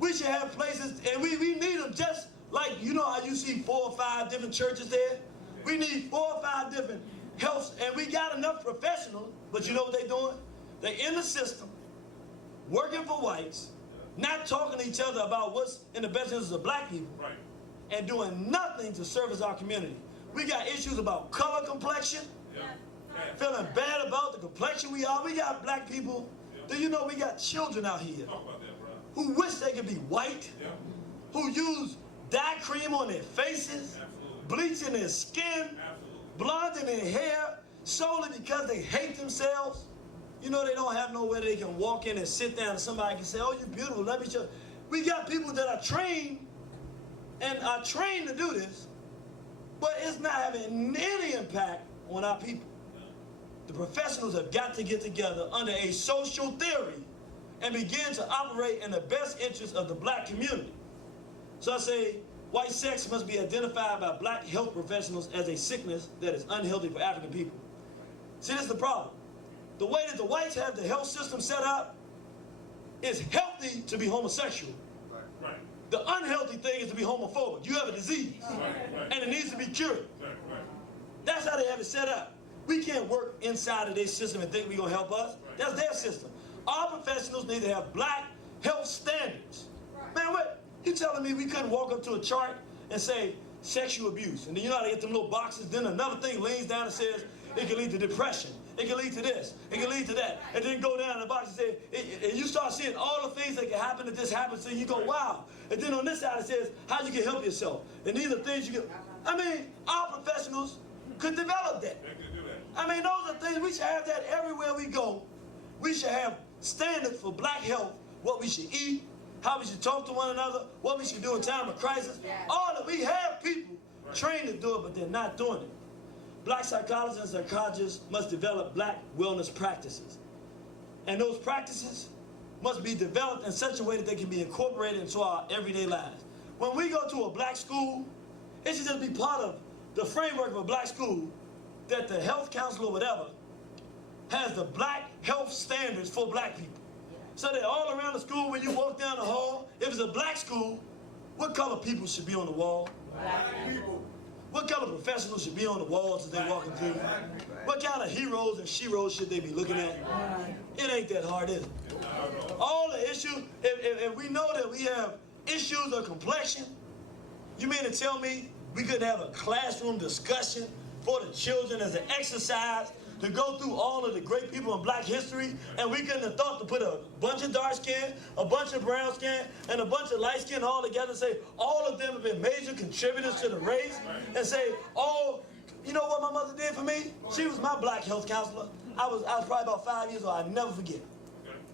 We should have places, and we need them just like, you know how you see 4 or 5 different churches there? We need 4 or 5 different health, and we got enough professionals, but you know what they're doing? They're in the system, working for whites, not talking to each other about what's in the best interest of black people, and doing nothing to service our community. We got issues about color complexion, feeling bad about the complexion we are. We got black people. Do you know we got children out here who wish they could be white, who use dye cream on their faces, bleaching their skin, blonding their hair, solely because they hate themselves. You know they don't have nowhere they can walk in and sit down and somebody can say, oh, you're beautiful, let me show you. We got people that are trained and are trained to do this, but it's not having any impact on our people. The professionals have got to get together under a social theory and begin to operate in the best interest of the black community. So I say, White sex must be identified by black health professionals as a sickness that is unhealthy for African people. See, this is the problem. The way that the whites have the health system set up, it's healthy to be homosexual. Right. The unhealthy thing is to be homophobic. You have a disease, and it needs to be cured. That's how they have it set up. We can't work inside of their system and think we're going to help us. That's their system. Our professionals need to have black health standards. Man, what? You telling me we couldn't walk up to a chart and say sexual abuse, and then you know how to get them little boxes, then another thing leans down and says it can lead to depression, it can lead to this, it can lead to that, and then go down in the box and say, and you start seeing all the things that can happen if this happens, and you go, wow. And then on this side it says how you can help yourself, and these are things you can, I mean, our professionals could develop that. They can do that. I mean, those are things, we should have that everywhere we go. We should have standards for black health, what we should eat, how we should talk to one another, what we should do in time of crisis. All that we have people trained to do it, but they're not doing it. Black psychologists and psychologists must develop black wellness practices. And those practices must be developed in such a way that they can be incorporated into our everyday lives. When we go to a black school, it should just be part of the framework of a black school that the health counselor or whatever has the black health standards for black people. So that all around the school, when you walk down the hall, if it's a black school, what color people should be on the wall? Black people. What color professionals should be on the walls as they walking through? What kind of heroes and sheroes should they be looking at? It ain't that hard, is it? All the issues, if we know that we have issues of complexion, you mean to tell me we couldn't have a classroom discussion for the children as an exercise to go through all of the great people in black history, and we couldn't have thought to put a bunch of dark skin, a bunch of brown skin, and a bunch of light skin all together and say all of them have been major contributors to the race, and say, oh, you know what my mother did for me? She was my black health counselor. I was probably about 5 years old. I'll never forget.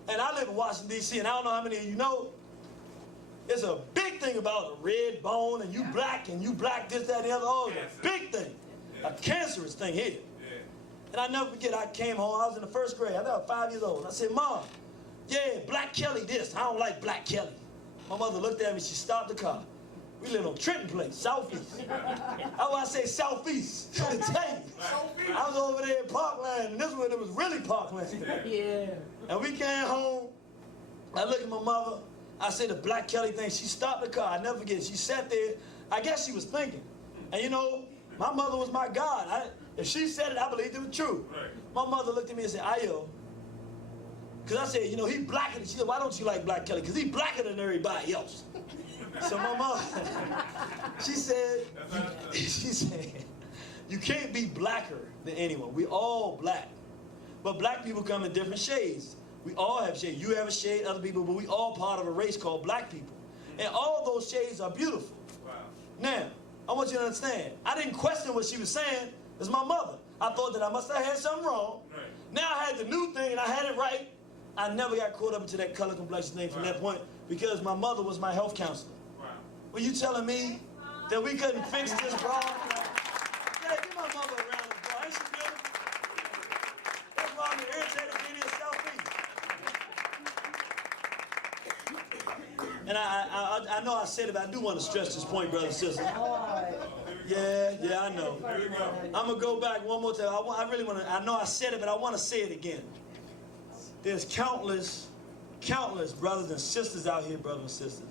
And I live in Washington, D.C., and I don't know how many of you know, it's a big thing about a red bone, and you black this, that, and the other. Oh, it's a big thing, a cancerous thing here. And I never forget, I came home, I was in the first grade, I was 5 years old. And I said, Mom, yeah, Black Kelly this, I don't like Black Kelly. My mother looked at me, she stopped the car. We live on Trenton Place, Southeast. How would I say Southeast? To tell you. I was over there in Parkland, and this one, it was really Parkland. Yeah. And we came home, I looked at my mother, I said the Black Kelly thing, she stopped the car, I never forget, she sat there, I guess she was thinking. And you know, my mother was my God. If she said it, I believed it was true. Right. My mother looked at me and said, Ayo. Because I said, you know, he blacker than, she said, why don't you like Black Kelly? Because he blacker than everybody else. So my mother, she said, you can't be blacker than anyone. We all black. But black people come in different shades. We all have shades. You have a shade, other people, but we all part of a race called black people. And all those shades are beautiful. Wow. Now, I want you to understand, I didn't question what she was saying. It's my mother. I thought that I must have had something wrong. Right. Now I had the new thing and I had it right. I never got caught up into that color complexion thing from that point because my mother was my health counselor. Wow. Were you telling me that we couldn't fix this problem? Yeah, give my mother a round of applause. Ain't she beautiful? That's why I'm the irritated lady of Southeast. And I know I said it, but I do want to stress this point, brothers and sisters. Yeah, I know. I'm gonna go back one more time. I really want to. I know I said it, but I want to say it again. There's countless brothers and sisters out here, brothers and sisters,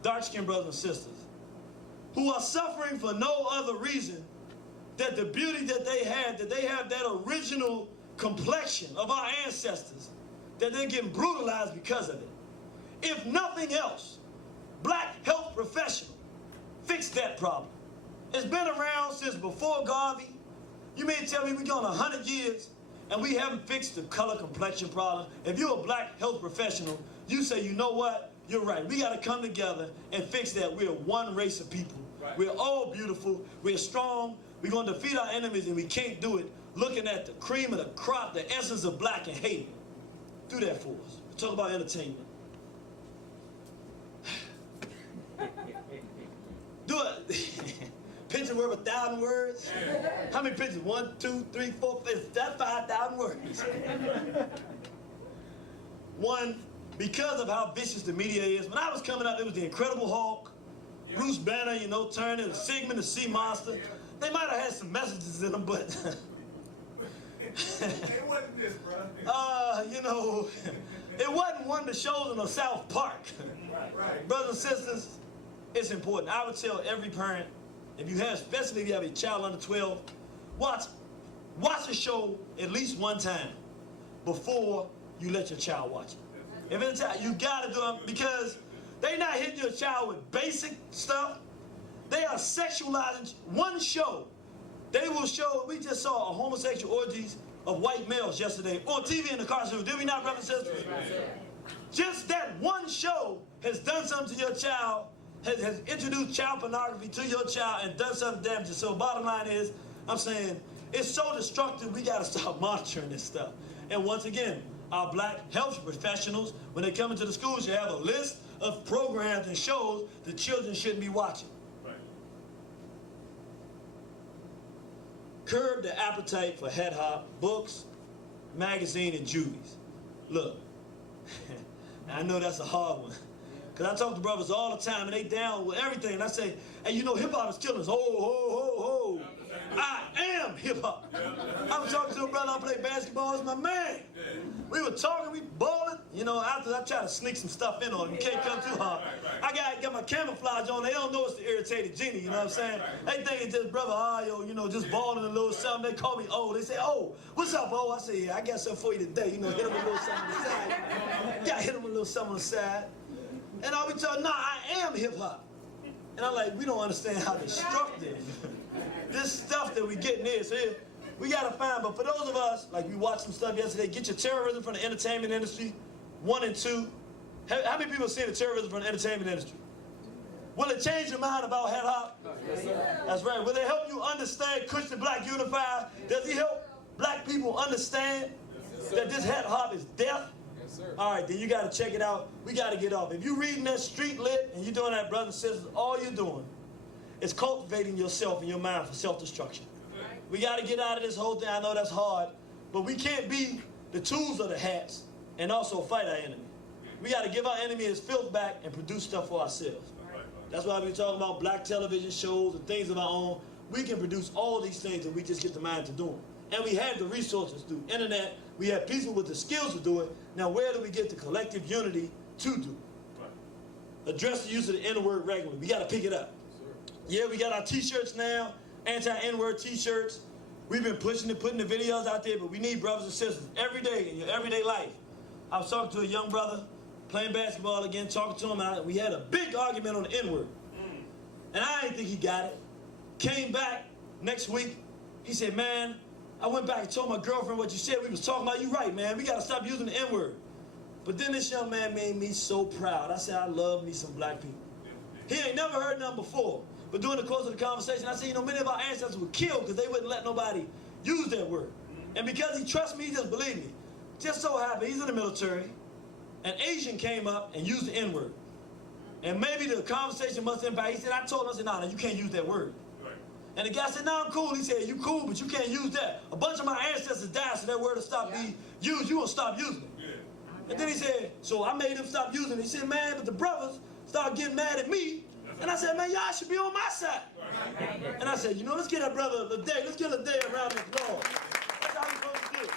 dark-skinned brothers and sisters, who are suffering for no other reason than the beauty that they have that original complexion of our ancestors, that they're getting brutalized because of it. If nothing else, black health professionals fix that problem. It's been around since before Garvey. You mean to tell me we're going 100 years and we haven't fixed the color complexion problem? If you're a black health professional, you say, you know what? You're right. We got to come together and fix that. We're one race of people. Right. We're all beautiful. We're strong. We're going to defeat our enemies, and we can't do it looking at the cream of the crop, the essence of black, and hate it. Do that for us. Talk about entertainment. Do it. Picture worth 1,000 words? How many pictures? 1, 2, 3, 4, 5. That's 5,000 words. One, because of how vicious the media is. When I was coming up, it was the Incredible Hulk. Bruce Banner, you know, turned into Sigmund the Sea Monster. They might have had some messages in them, but It wasn't this, bro. you know, it wasn't one of the shows in the South Park. Right. Brothers and sisters, it's important. I would tell every parent, if you have, especially if you have a child under 12, watch the show at least one time before you let your child watch it. If it's a child, you gotta do it, because they not hitting your child with basic stuff. They are sexualizing one show. They will show, we just saw a homosexual orgies of white males yesterday on TV in the cartoon. Did we not, brothers and sisters? Just that one show has done something to your child, has introduced child pornography to your child and done something damage. So bottom line is, I'm saying, it's so destructive, we gotta stop monitoring this stuff. And once again, our black health professionals, when they come into the schools, should have a list of programs and shows the children shouldn't be watching. Right. Curb the appetite for head hop, books, magazine, and juvies. Look, I know that's a hard one. Because I talk to brothers all the time, and they down with everything. And I say, hey, you know, hip-hop is killing us. Ho, ho, ho, ho. I am hip-hop. I was talking to a brother I played basketball. It's my man. We were talking, we balling. You know, after I try to sneak some stuff in on him. You can't come too hard. I got my camouflage on. They don't know it's the irritated genie, you know what I'm saying? They think it's just brother Ayo, you know, just balling a little something. They call me O. They say, oh, what's up, O? I say, yeah, I got something for you today. You know, hit him a little something on the side. Yeah, hit him a little something on the side. And I'll be telling, nah, I am hip-hop. And I'm like, we don't understand how destructive this stuff that we getting is. So we gotta find, but for those of us, like we watched some stuff yesterday, get your terrorism from the entertainment industry, 1 and 2. How many people have seen the terrorism from the entertainment industry? Will it change your mind about hip hop? Yes, sir. That's right. Will it help you understand Christian Black Unified? Does he help black people understand that this hip hop is death? Yes, sir. All right, then you got to check it out. We got to get off. If you're reading that street lit and you're doing that, brothers and sisters, all you're doing is cultivating yourself and your mind for self-destruction. We got to get out of this whole thing. I know that's hard, but we can't be the tools of the hats and also fight our enemy. We got to give our enemy his filth back and produce stuff for ourselves. That's why we're talking about black television shows and things of our own. We can produce all these things if we just get the mind to do them. And we have the resources through internet. We have people with the skills to do it. Now, where do we get the collective unity to do it? Address the use of the N-word regularly. We got to pick it up. Yeah, we got our T-shirts now, anti-N-word T-shirts. We've been pushing it, putting the videos out there, but we need brothers and sisters every day in your everyday life. I was talking to a young brother playing basketball again, talking to him out, and we had a big argument on the N-word. And I didn't think he got it. Came back next week. He said, man, I went back and told my girlfriend what you said. We was talking about you right, man. We got to stop using the N-word. But then this young man made me so proud. I said, I love me some black people. He ain't never heard nothing before. But during the course of the conversation, I said, you know, many of our ancestors were killed because they wouldn't let nobody use that word. And because he trusts me, he just believed me. Just so happened, he's in the military. An Asian came up and used the N-word. And maybe the conversation must impact. He said, I told him, I said, nah, you can't use that word. And the guy said, no, I'm cool. He said, you cool, but you can't use that. A bunch of my ancestors died, so that word will stop being used. You will stop using it. And then he said, so I made him stop using it. He said, man, but the brothers started getting mad at me. And I said, man, y'all should be on my side. And I said, you know, let's get that brother a day. Let's get a day around this Lord. That's how we're supposed to do it.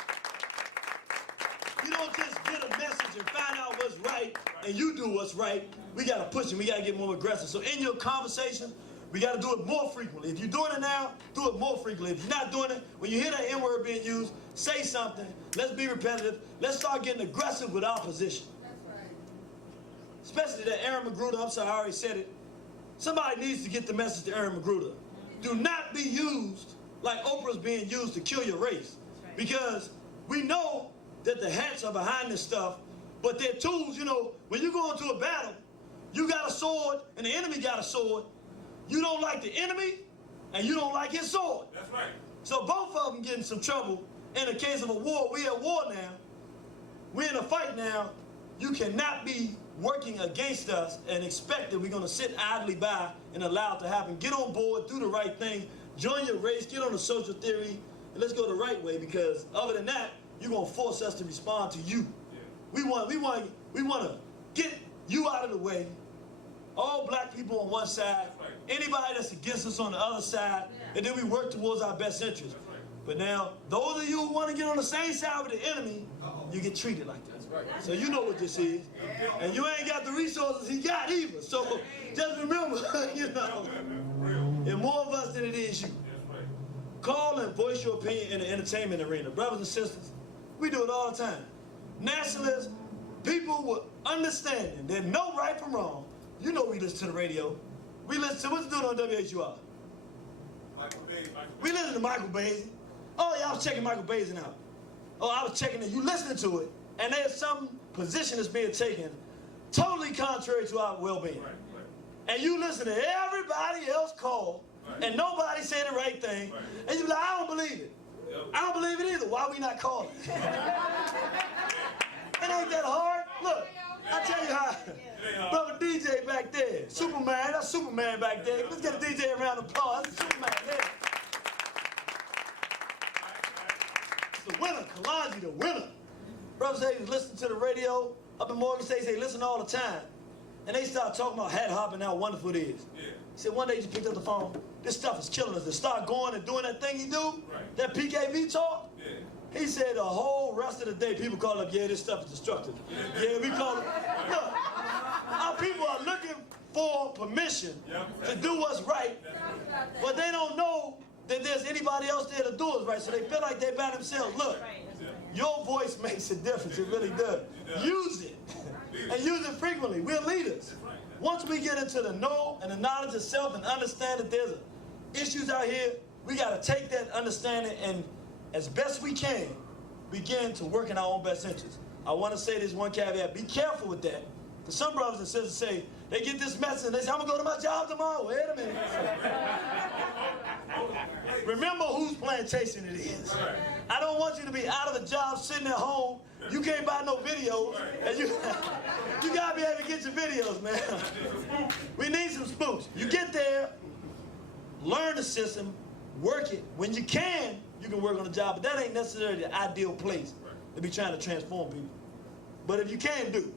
You don't just get a message and find out what's right and you do what's right. We got to push it. We got to get more aggressive. So in your conversation, we got to do it more frequently. If you're doing it now, do it more frequently. If you're not doing it, when you hear that N-word being used, say something. Let's be repetitive. Let's start getting aggressive with our position. That's right. Especially that Aaron Magruder, I'm sorry, I already said it. Somebody needs to get the message to Aaron Magruder. Do not be used like Oprah's being used to kill your race. Because we know that the hats are behind this stuff, but they're tools. You know, when you go into a battle, you got a sword and the enemy got a sword. You don't like the enemy, and you don't like his sword. That's right. So both of them get in some trouble. In the case of a war, we at war now. We're in a fight now. You cannot be working against us and expect that we're going to sit idly by and allow it to happen. Get on board, do the right thing, join your race, get on the social theory, and let's go the right way, because other than that, you're going to force us to respond to you. Yeah. We want to get you out of the way All black people on one side, anybody that's against us on the other side, and then we work towards our best interest. But now, those of you who want to get on the same side with the enemy, you get treated like that. So you know what this is. And you ain't got the resources he got either. So just remember, you know, there's more of us than it is you. Call and voice your opinion in the entertainment arena. Brothers and sisters, we do it all the time. Nationalists, people with understanding, they know right from wrong. You know we listen to the radio. We listen to, what's doing on WHUR? We listen to Michael Baisden. Oh yeah, I was checking Michael Baisden out. Oh, I was checking it. You listening to it, and there's some position that's being taken totally contrary to our well-being. And you listen to everybody else call, and nobody say the right thing, and you be like, I don't believe it. I don't believe it either. Why we not calling? It ain't that hard. Look, I tell you how. Brother DJ back there, Superman, that's Superman back there. Let's get a DJ a round of applause. That's Superman there. The winner, Kalonji, the winner. Brothers say, listen to the radio up in Morgan State, they listen all the time. And they start talking about hat hopping, how wonderful it is. He said one day he just picked up the phone, this stuff is killing us. To start going and doing that thing he do, that PKV talk, he said the whole rest of the day people call up, yeah, this stuff is destructive. Yeah, we call it, look, our people are looking for permission to do what's right, but they don't know that there's anybody else there to do it right, so they feel like they're by themselves. Look, your voice makes a difference, it really does. Use it, and use it frequently. We're leaders. Once we get into the know and the knowledge of self and understand that there's issues out here, we got to take that understanding and, as best we can, begin to work in our own best interest. I want to say this one caveat, be careful with that. Because some brothers and sisters say, they get this message and they say, I'm going to go to my job tomorrow. Wait a minute. Remember whose plantation it is. I don't want you to be out of a job, sitting at home. You can't buy no videos. And you got to be able to get your videos, man. We need some spooks. You get there, learn the system, work it. When you can work on the job. But that ain't necessarily the ideal place to be trying to transform people. But if you can do,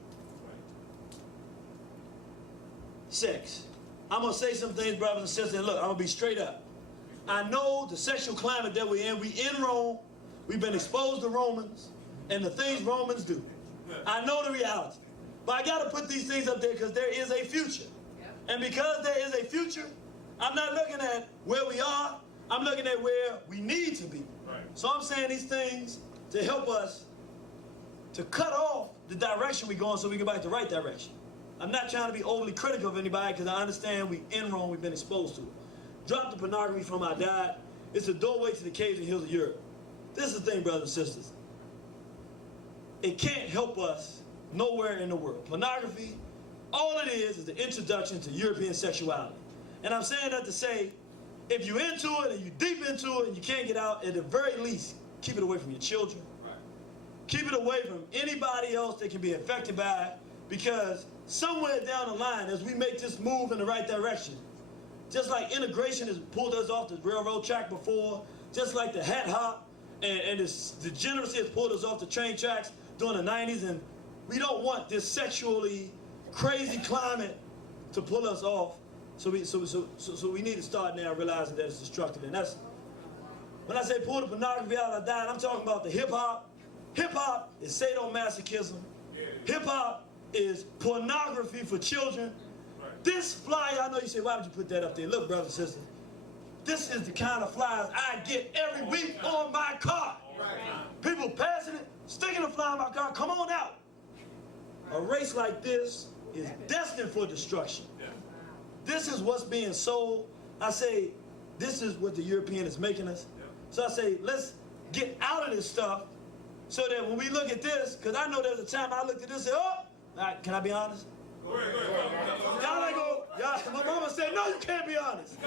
sex. I'm going to say some things, brothers and sisters, and look, I'm going to be straight up. I know the sexual climate that we're in. We in Rome. We've been exposed to Romans and the things Romans do. I know the reality. But I got to put these things up there because there is a future. And because there is a future, I'm not looking at where we are. I'm looking at where we need to be. So I'm saying these things to help us to cut off the direction we're going so we can go back the right direction. I'm not trying to be overly critical of anybody because I understand we in Rome, we've been exposed to it. Drop the pornography from our diet. It's a doorway to the caves and hills of Europe. This is the thing, brothers and sisters. It can't help us nowhere in the world. Pornography, all it is the introduction to European sexuality. And I'm saying that to say, if you're into it and you're deep into it and you can't get out, at the very least, keep it away from your children. Keep it away from anybody else that can be affected by it, because somewhere down the line, as we make this move in the right direction, just like integration has pulled us off the railroad track before, just like the hat hop and this degeneracy has pulled us off the train tracks during the 90s, and we don't want this sexually crazy climate to pull us off. So we need to start now realizing that it's destructive. And that's, when I say pull the pornography out of diet, I'm talking about the hip hop. Hip hop is sadomasochism. Hip hop is pornography for children. This flyer, I know you say, why would you put that up there? Look, brothers and sisters, this is the kind of flyers I get every week on my car. People passing it, sticking a flyer on my car, come on out. A race like this is destined for destruction. This is what's being sold. I say, this is what the European is making us. So I say, let's get out of this stuff so that when we look at this, because I know there's a time I looked at this and said, oh, can I be honest? Y'all like go, my mama said, no, you can't be honest.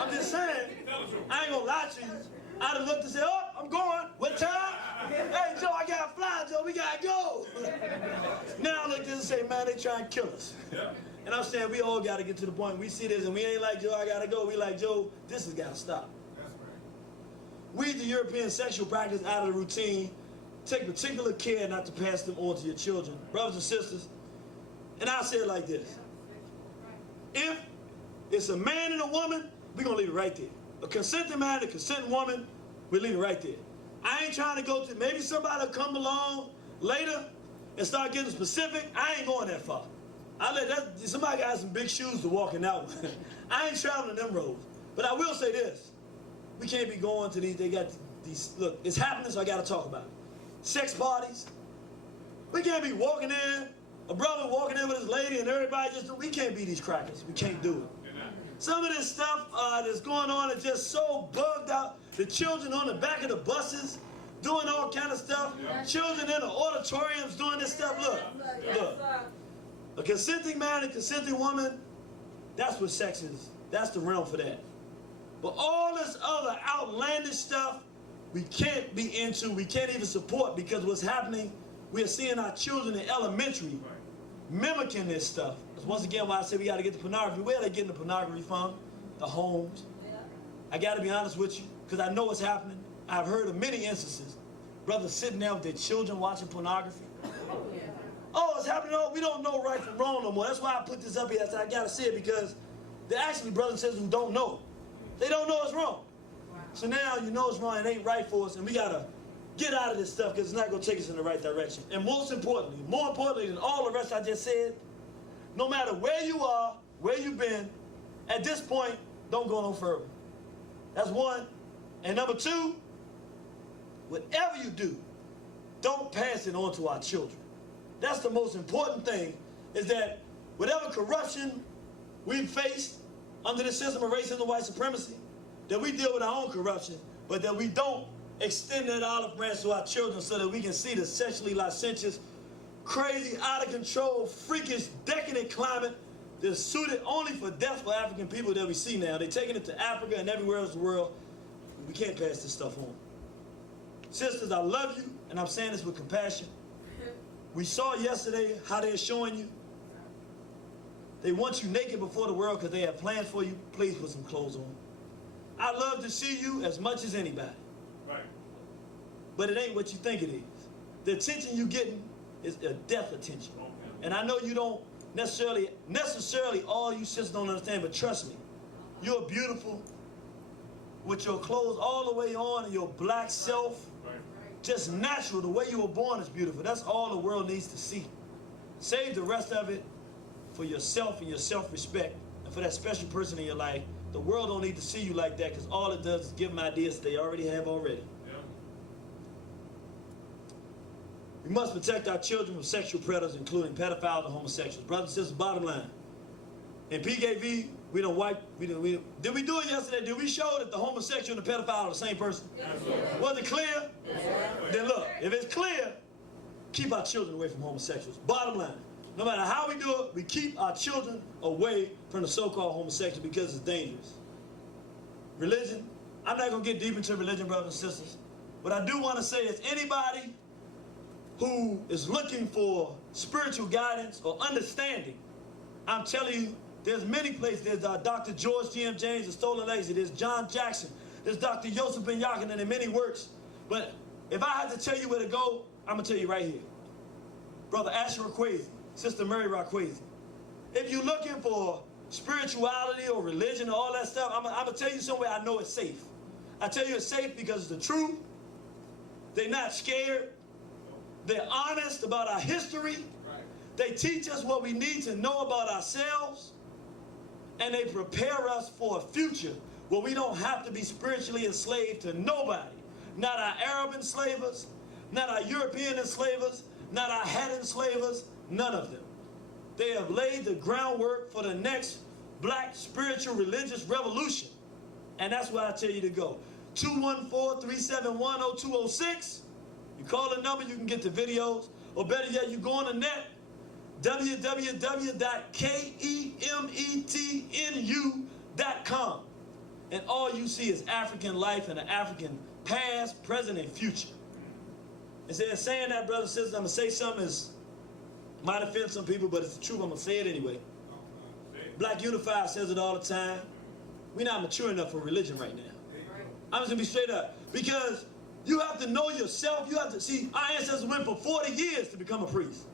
I'm just saying, I ain't gonna lie to you. I'd have looked and said, oh, I'm going. What time? Hey, Joe, I got a fly, Joe. We gotta go. Now I look at this and say, man, they trying to kill us. And I'm saying we all gotta get to the point. We see this and we ain't like, Joe, I gotta go. We like, Joe, this has gotta stop. Weed the European sexual practice out of the routine. Take particular care not to pass them on to your children. Brothers and sisters, and I'll say it like this. If it's a man and a woman, we're going to leave it right there. A consenting man and a consenting woman, we leave it right there. I ain't trying to go to, maybe somebody will come along later and start getting specific. I ain't going that far. Somebody got some big shoes to walk in that one. I ain't traveling them roads. But I will say this. We can't be going to these, they got these, look, it's happening, so I got to talk about it. Sex parties. We can't be walking in, a brother walking in with his lady and everybody just, we can't be these crackers. We can't do it. Some of this stuff that's going on is just so bugged out. The children on the back of the buses doing all kind of stuff. Yeah. Children in the auditoriums doing this stuff. Look. A consenting man and consenting woman, that's what sex is. That's the realm for that. But all this other outlandish stuff, we can't be into, we can't even support, because what's happening, we are seeing our children in elementary mimicking this stuff. That's once again why I say we got to get the pornography. Where are they getting the pornography from? The homes. I got to be honest with you, because I know what's happening. I've heard of many instances. Brothers sitting there with their children watching pornography. Oh, it's happening. Oh, we don't know right from wrong no more. That's why I put this up here. I said, I got to say it, because they're actually brothers and sisters who don't know. They don't know it's wrong. So now you know it's wrong. It ain't right for us, and we got to get out of this stuff, because it's not going to take us in the right direction. And most importantly, more importantly than all the rest I just said, no matter where you are, where you've been, at this point, don't go no further. That's one. And number two, whatever you do, don't pass it on to our children. That's the most important thing, is that whatever corruption we've faced under the system of racism and white supremacy, that we deal with our own corruption, but that we don't extend that olive branch to our children so that we can see the sexually licentious, crazy, out of control, freakish, decadent climate that's suited only for death for African people that we see now. They're taking it to Africa and everywhere else in the world. We can't pass this stuff on. Sisters, I love you, and I'm saying this with compassion. We saw yesterday how they're showing you. They want you naked before the world because they have plans for you. Please put some clothes on. I love to see you as much as anybody. Right. But it ain't what you think it is. The attention you're getting is a death attention. Okay. And I know you don't necessarily all you sisters don't understand, but trust me, you're beautiful with your clothes all the way on and your black self. Right. Just natural, the way you were born is beautiful. That's all the world needs to see. Save the rest of it for yourself and your self-respect, and for that special person in your life. The world don't need to see you like that, because all it does is give them ideas they already have already. Yeah. We must protect our children from sexual predators, including pedophiles and homosexuals. Brothers and sisters, bottom line. In PKV, we don't wipe. Did we do it yesterday? Did we show that the homosexual and the pedophile are the same person? Yes. Was it clear? Yes. Then look, if it's clear, keep our children away from homosexuals. Bottom line. No matter how we do it, we keep our children away from the so-called homosexual, because it's dangerous. Religion, I'm not going to get deep into religion, brothers and sisters. What I do want to say is anybody who is looking for spiritual guidance or understanding, I'm telling you, there's many places. There's Dr. George G.M. James, The Stolen Legacy. There's John Jackson. There's Dr. Yosef Ben Yakin, and many works. But if I had to tell you where to go, I'm going to tell you right here. Brother Asher Raquazi, Sister Mary Raquazi. If you're looking for spirituality or religion or all that stuff, I'm going to tell you somewhere I know it's safe. I tell you it's safe because it's the truth. They're not scared. They're honest about our history. Right. They teach us what we need to know about ourselves. And they prepare us for a future where we don't have to be spiritually enslaved to nobody. Not our Arab enslavers, not our European enslavers, not our hat enslavers, none of them. They have laid the groundwork for the next black spiritual religious revolution. And that's where I tell you to go. 214-371-0206. You call the number, you can get the videos. Or better yet, you go on the net, www.kemetnu.com. And all you see is African life and an African past, present, and future. And saying that, brothers and sisters, I'm going to say something that might offend some people, but it's the truth. I'm going to say it anyway. Black Unified says it all the time. We're not mature enough for religion right now. I'm just going to be straight up. Because you have to know yourself. You have to see, our ancestors went for 40 years to become a priest.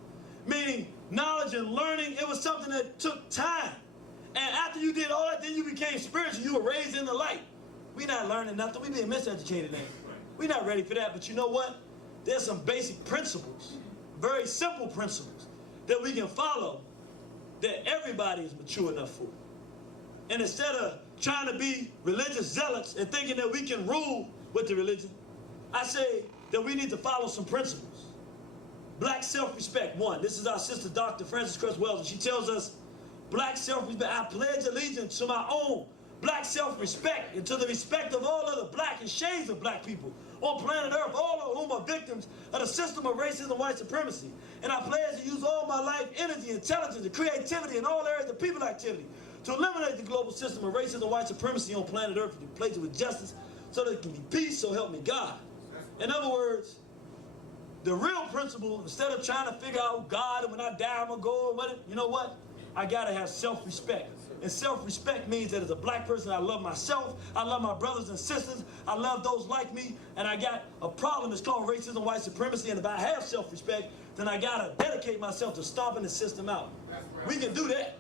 Meaning, knowledge and learning, it was something that took time. And after you did all that, then you became spiritual. You were raised in the light. We're not learning nothing. We're being miseducated now. We're not ready for that. But you know what? There's some basic principles, very simple principles, that we can follow that everybody is mature enough for. And instead of trying to be religious zealots and thinking that we can rule with the religion, I say that we need to follow some principles. Black self-respect, one. This is our sister, Dr. Frances Cress Wells, and she tells us, black self-respect, I pledge allegiance to my own black self-respect and to the respect of all other black and shades of black people on planet Earth, all of whom are victims of the system of racism and white supremacy. And I pledge to use all my life, energy, intelligence, and creativity in all areas of people activity to eliminate the global system of racism and white supremacy on planet Earth and replace it with justice so there can be peace, so help me God. In other words, the real principle, instead of trying to figure out God and when I die I'm going to go, or what, you know what? I got to have self-respect. And self-respect means that as a black person, I love myself, I love my brothers and sisters, I love those like me, and I got a problem that's called racism, white supremacy, and if I have self-respect, then I got to dedicate myself to stomping the system out. We can do that.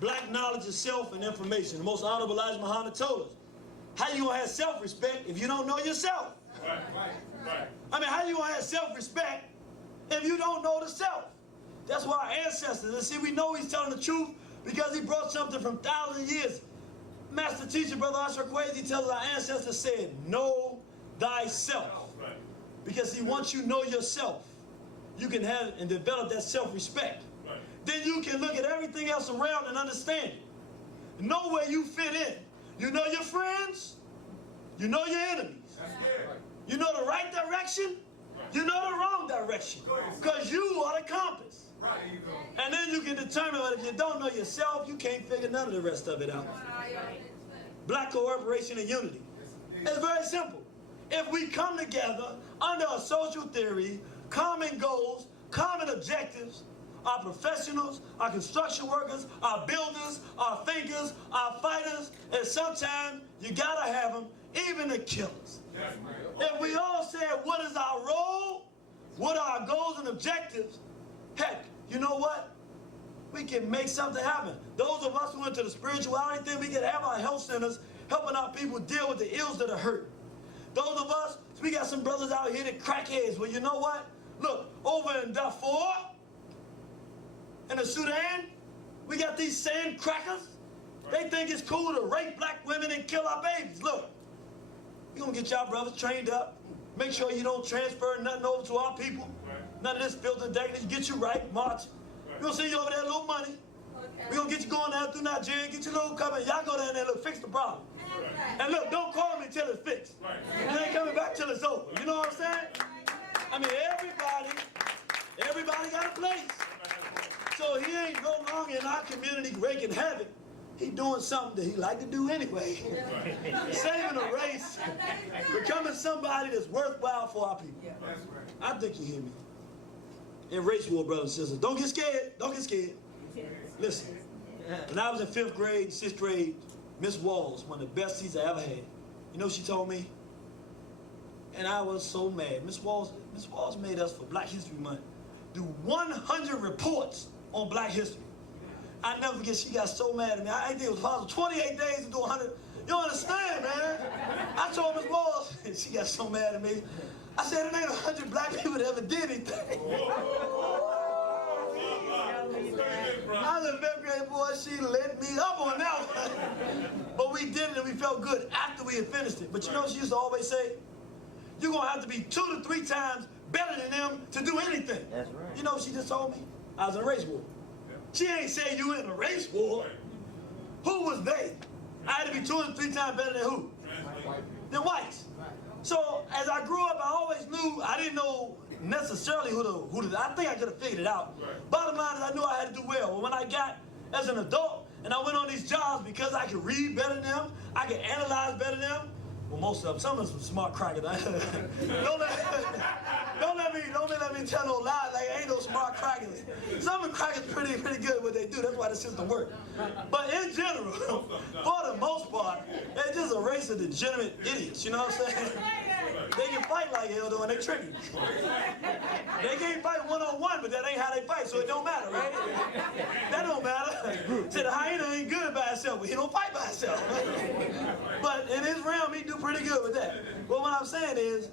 Black knowledge is self and information. The most honorable Elijah Muhammad told us, how you going to have self-respect if you don't know yourself? I mean, how you going to have self-respect if you don't know the self? That's why our ancestors, and see, we know he's telling the truth because he brought something from thousands of years. Master teacher, Brother Asher Kwesi, tells us our ancestors said, know thyself. Because see, once you know yourself, you can have and develop that self-respect. Then you can look at everything else around and understand it. Know where you fit in. You know your friends, you know your enemies. You know the right direction, you know the wrong direction. Because you are the compass. And then you can determine that if you don't know yourself, you can't figure none of the rest of it out. Black cooperation and unity. It's very simple. If we come together under a social theory, common goals, common objectives, our professionals, our construction workers, our builders, our thinkers, our fighters, and sometimes you gotta have them, even the killers. If we all said, what is our role? What are our goals and objectives? Heck, you know what? We can make something happen. Those of us who went to the spirituality thing, we can have our health centers helping our people deal with the ills that are hurt. Those of us, we got some brothers out here that crackheads. Well, you know what? Look, over in Darfur, in the Sudan, we got these sand crackers. They think it's cool to rape black women and kill our babies. Look, we're going to get y'all brothers trained up. Make sure you don't transfer nothing over to our people. None of this filthy decadence. Get you right, march. We're going to send you over there a little money. We're going to get you going down through Nigeria, get your little cover, and y'all go down there and look, fix the problem. And look, don't call me until it's fixed. You ain't coming back till it's over. You know what I'm saying? I mean, everybody got a place. So he ain't no longer in our community wreaking havoc. He doing something that he like to do anyway. Saving a race, becoming somebody that's worthwhile for our people. I think you hear me. In race war, brothers and sisters, don't get scared. Don't get scared. Listen, when I was in 5th grade, 6th grade, Miss Walls, one of the best seats I ever had. You know what she told me? And I was so mad. Miss Walls made us, for Black History Month, do 100 reports on Black history. I never forget, she got so mad at me. I think it was possible 28 days to do 100. You don't understand, man. I told Miss Walls, and she got so mad at me. I said, it ain't 100 black people that ever did anything. I was in 5th grade, boy, she lit me up on that one. But we did it and we felt good after we had finished it. But you know what she used to always say? You're going to have to be 2 to 3 times better than them to do anything. That's right. You know what she just told me? I was in a race war. She ain't say you in a race war. Who was they? I had to be 2 to 3 times better than who? Than whites. So as I grew up, I always knew, I didn't know necessarily who the I think I could have figured it out. Bottom line is I knew I had to do well. But when I got as an adult and I went on these jobs because I could read better than them, I could analyze better than them. Well, most of them, some of them smart crackers. Don't let me tell no lies. Like, ain't no smart crackers. Some of the crackers pretty good at what they do. That's why the system works. But in general, for the most part, they're just a race of degenerate idiots. You know what I'm saying? They can fight like hell though, and they tricky. They can't fight one-on-one, but that ain't how they fight, so it don't matter, right? That don't matter. See, the hyena ain't good by itself, but he don't fight by itself. But in his realm, he do pretty good with that. But what I'm saying is,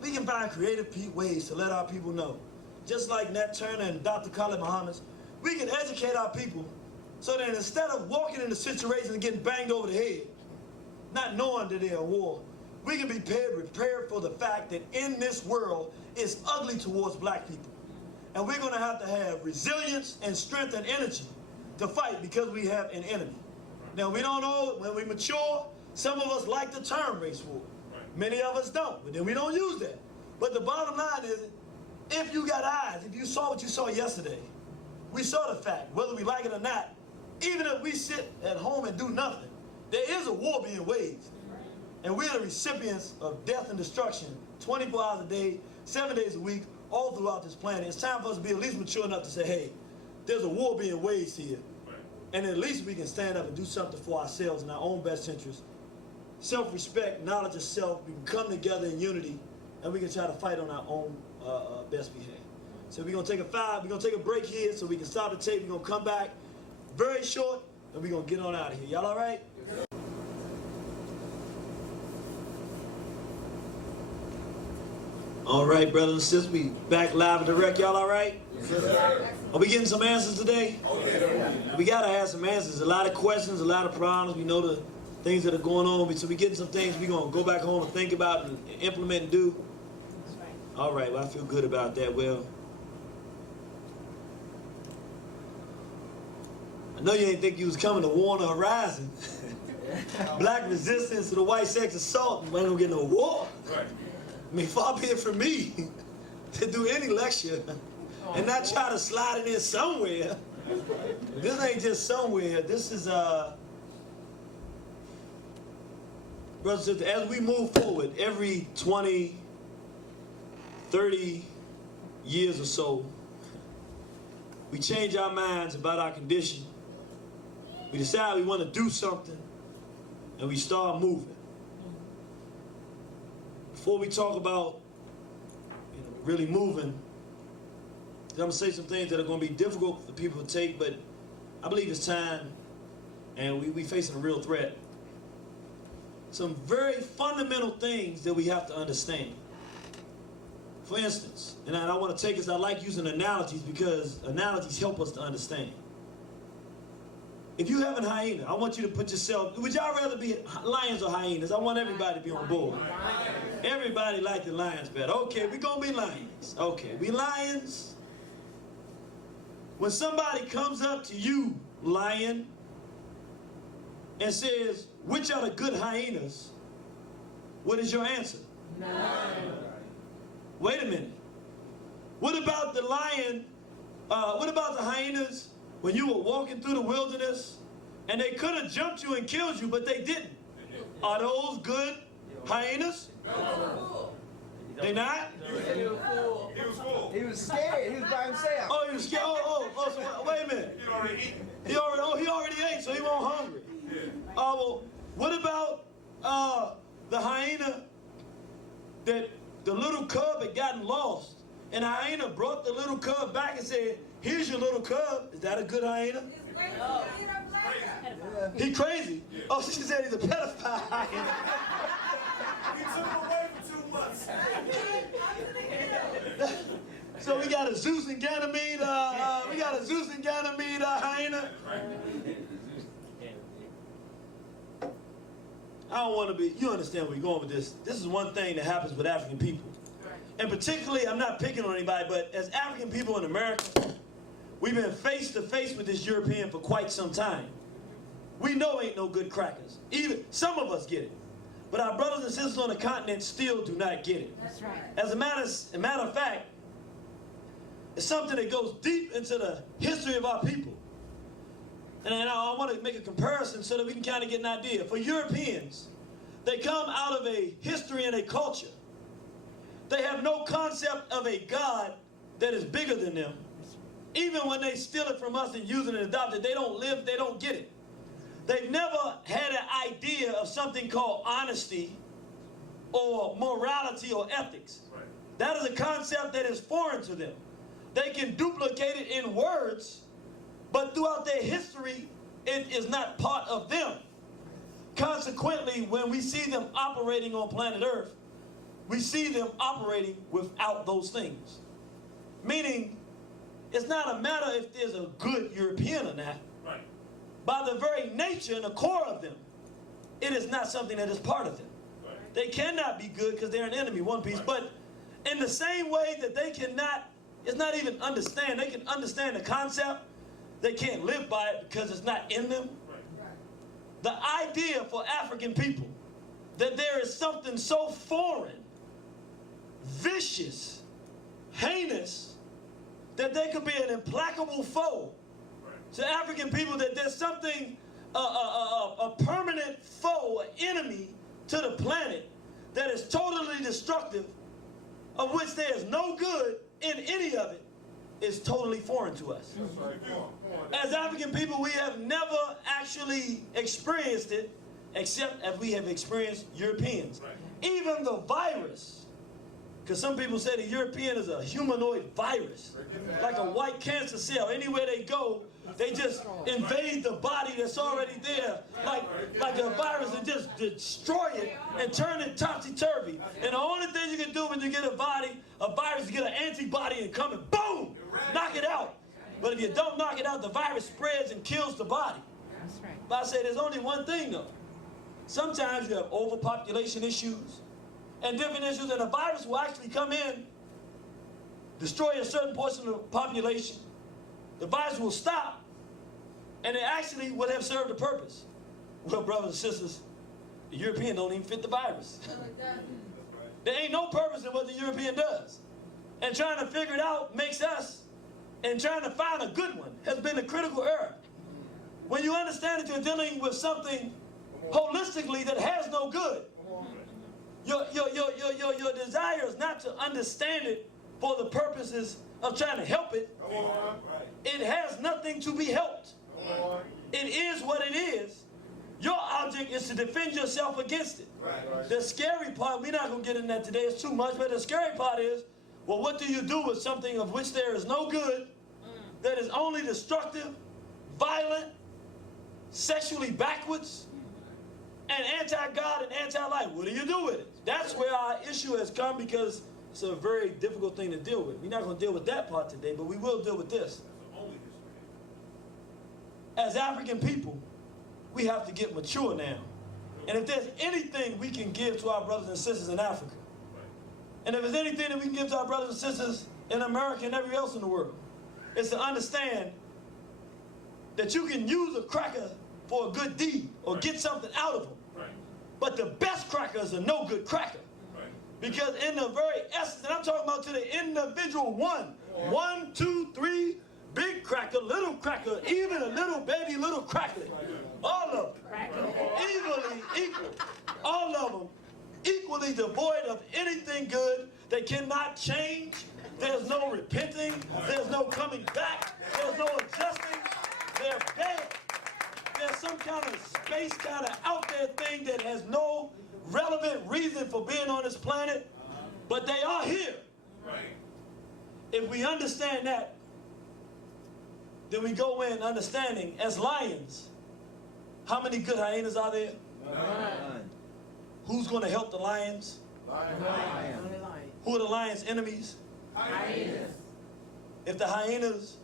we can find creative ways to let our people know. Just like Nat Turner and Dr. Khalid Muhammad, we can educate our people so that instead of walking into situations and getting banged over the head, not knowing that they're at war, we can be prepared for the fact that in this world, it's ugly towards black people. And we're going to have resilience and strength and energy to fight because we have an enemy. Now, we don't know, when we mature, some of us like the term race war. Many of us don't, but then we don't use that. But the bottom line is, if you got eyes, if you saw what you saw yesterday, we saw the fact, whether we like it or not, even if we sit at home and do nothing, there is a war being waged. And we're the recipients of death and destruction 24 hours a day, 7 days a week, all throughout this planet. It's time for us to be at least mature enough to say, hey, there's a war being waged here. And at least we can stand up and do something for ourselves in our own best interest. Self-respect, knowledge of self, we can come together in unity, and we can try to fight on our own best behalf. So we're gonna take a break here so we can stop the tape. We're gonna come back very short, and we're gonna get on out of here. Y'all all right? All right, brothers and sisters, we back live and direct. Y'all all right? Yes, sir. Are we getting some answers today? Oh, yeah. We gotta have some answers. A lot of questions, a lot of problems. We know the things that are going on. So we're getting some things we're gonna go back home and think about and implement and do. That's right. All right, well, I feel good about that. Well, I know you didn't think you was coming to war on the horizon. Black resistance to the white sex assault, we ain't gonna get no war. Right. I mean, far be it from me to do any lecture and not try to slide it in somewhere. This ain't just somewhere. This is, brothers and sisters, as we move forward, every 20, 30 years or so, we change our minds about our condition. We decide we want to do something, and we start moving. Before we talk about really moving, I'm going to say some things that are going to be difficult for people to take, but I believe it's time, and we facing a real threat. Some very fundamental things that we have to understand. For instance, and I want to take us, I like using analogies because analogies help us to understand. If you have a hyena, I want you to put yourself, would y'all rather be lions or hyenas? I want everybody to be on board. Everybody like the lions better. Okay, we're going to be lions. Okay, we lions. When somebody comes up to you, lion, and says, which are the good hyenas, what is your answer? None. Wait a minute. What about the lion, what about the hyenas when you were walking through the wilderness and they could have jumped you and killed you, but they didn't? Are those good hyenas? No. They not? He was full. He was scared. He was by himself. Oh, he was scared. So wait a minute. He already ate, so he wasn't hungry. Well, what about the hyena that the little cub had gotten lost, and the hyena brought the little cub back and said, here's your little cub. Is that a good hyena? No. He crazy? Oh, she said he's a pedophile. He took him away for 2 months. So we got a Zeus and Ganymede, hyena. I don't want to be, you understand where we're going with this. This is one thing that happens with African people. And particularly, I'm not picking on anybody, but as African people in America, we've been face to face with this European for quite some time. We know ain't no good crackers. Even some of us get it. But our brothers and sisters on the continent still do not get it. That's right. As a matter of fact, it's something that goes deep into the history of our people. And I want to make a comparison so that we can kind of get an idea. For Europeans, they come out of a history and a culture. They have no concept of a God that is bigger than them. Even when they steal it from us and use it and adopt it, they don't get it. They've never had an idea of something called honesty or morality or ethics. Right. That is a concept that is foreign to them. They can duplicate it in words, but throughout their history, it is not part of them. Consequently, when we see them operating on planet Earth, we see them operating without those things. Meaning, it's not a matter if there's a good European or not. Right. By the very nature and the core of them, it is not something that is part of them. Right. They cannot be good because they're an enemy, one piece. Right. But in the same way that they cannot, it's not even understand. They can understand the concept. They can't live by it because it's not in them. Right. The idea for African people that there is something so foreign, vicious, heinous, that they could be an implacable foe to African people, that there's something, a permanent foe, an enemy to the planet that is totally destructive, of which there is no good in any of it, is totally foreign to us. That's right. Come on. As African people, we have never actually experienced it, except as we have experienced Europeans. Right. Even the virus, because some people say the European is a humanoid virus, like a white cancer cell. Anywhere they go, they just invade the body that's already there, like a virus, and just destroy it and turn it topsy-turvy. And the only thing you can do when you get a virus, is get an antibody and come and boom, knock it out. But if you don't knock it out, the virus spreads and kills the body. That's right. But I say there's only one thing though. Sometimes you have overpopulation issues and different issues, and a virus will actually come in, destroy a certain portion of the population. The virus will stop, and it actually would have served a purpose. Well, brothers and sisters, the European don't even fit the virus. There ain't no purpose in what the European does. And trying to figure it out makes us, and trying to find a good one has been a critical error. When you understand that you're dealing with something holistically that has no good, your desire is not to understand it for the purposes of trying to help it. It has nothing to be helped. It is what it is. Your object is to defend yourself against it. The scary part, we're not going to get into that today, it's too much, but the scary part is, well, what do you do with something of which there is no good, that is only destructive, violent, sexually backwards, and anti-God and anti-life? What do you do with it? That's where our issue has come, because it's a very difficult thing to deal with. We're not going to deal with that part today, but we will deal with this. As African people, we have to get mature now. And if there's anything we can give to our brothers and sisters in Africa, and if there's anything that we can give to our brothers and sisters in America and everywhere else in the world, it's to understand that you can use a cracker for a good deed or get something out of them. But the best cracker is a no good cracker. Because in the very essence, and I'm talking about to the individual one, 1, 2, 3, big cracker, little cracker, even a little baby, little cracklet, all of them, equal, all of them, equally devoid of anything good. They cannot change. There's no repenting. There's no coming back. There's no adjusting. They're dead. There's some kind of space kind of out there thing that has no relevant reason for being on this planet, but they are here. If we understand that, then we go in understanding as lions. How many good hyenas are there? None. Who's going to help the lions? Lion. Who are the lions' enemies? Hyenas. If the hyenas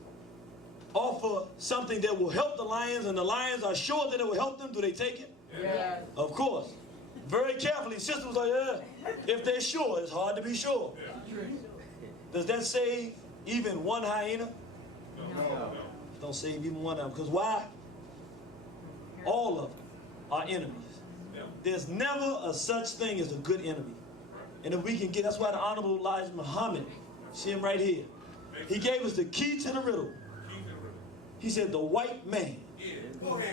offer something that will help the lions, and the lions are sure that it will help them, do they take it? Yes. Of course. Very carefully. Sister was like, yeah. If they're sure, it's hard to be sure. Does that save even one hyena? No. Don't save even one of them. Because why? All of them are enemies. There's never a such thing as a good enemy. And if we can get, that's why the Honorable Elijah Muhammad, see him right here, he gave us the key to the riddle. He said the white man,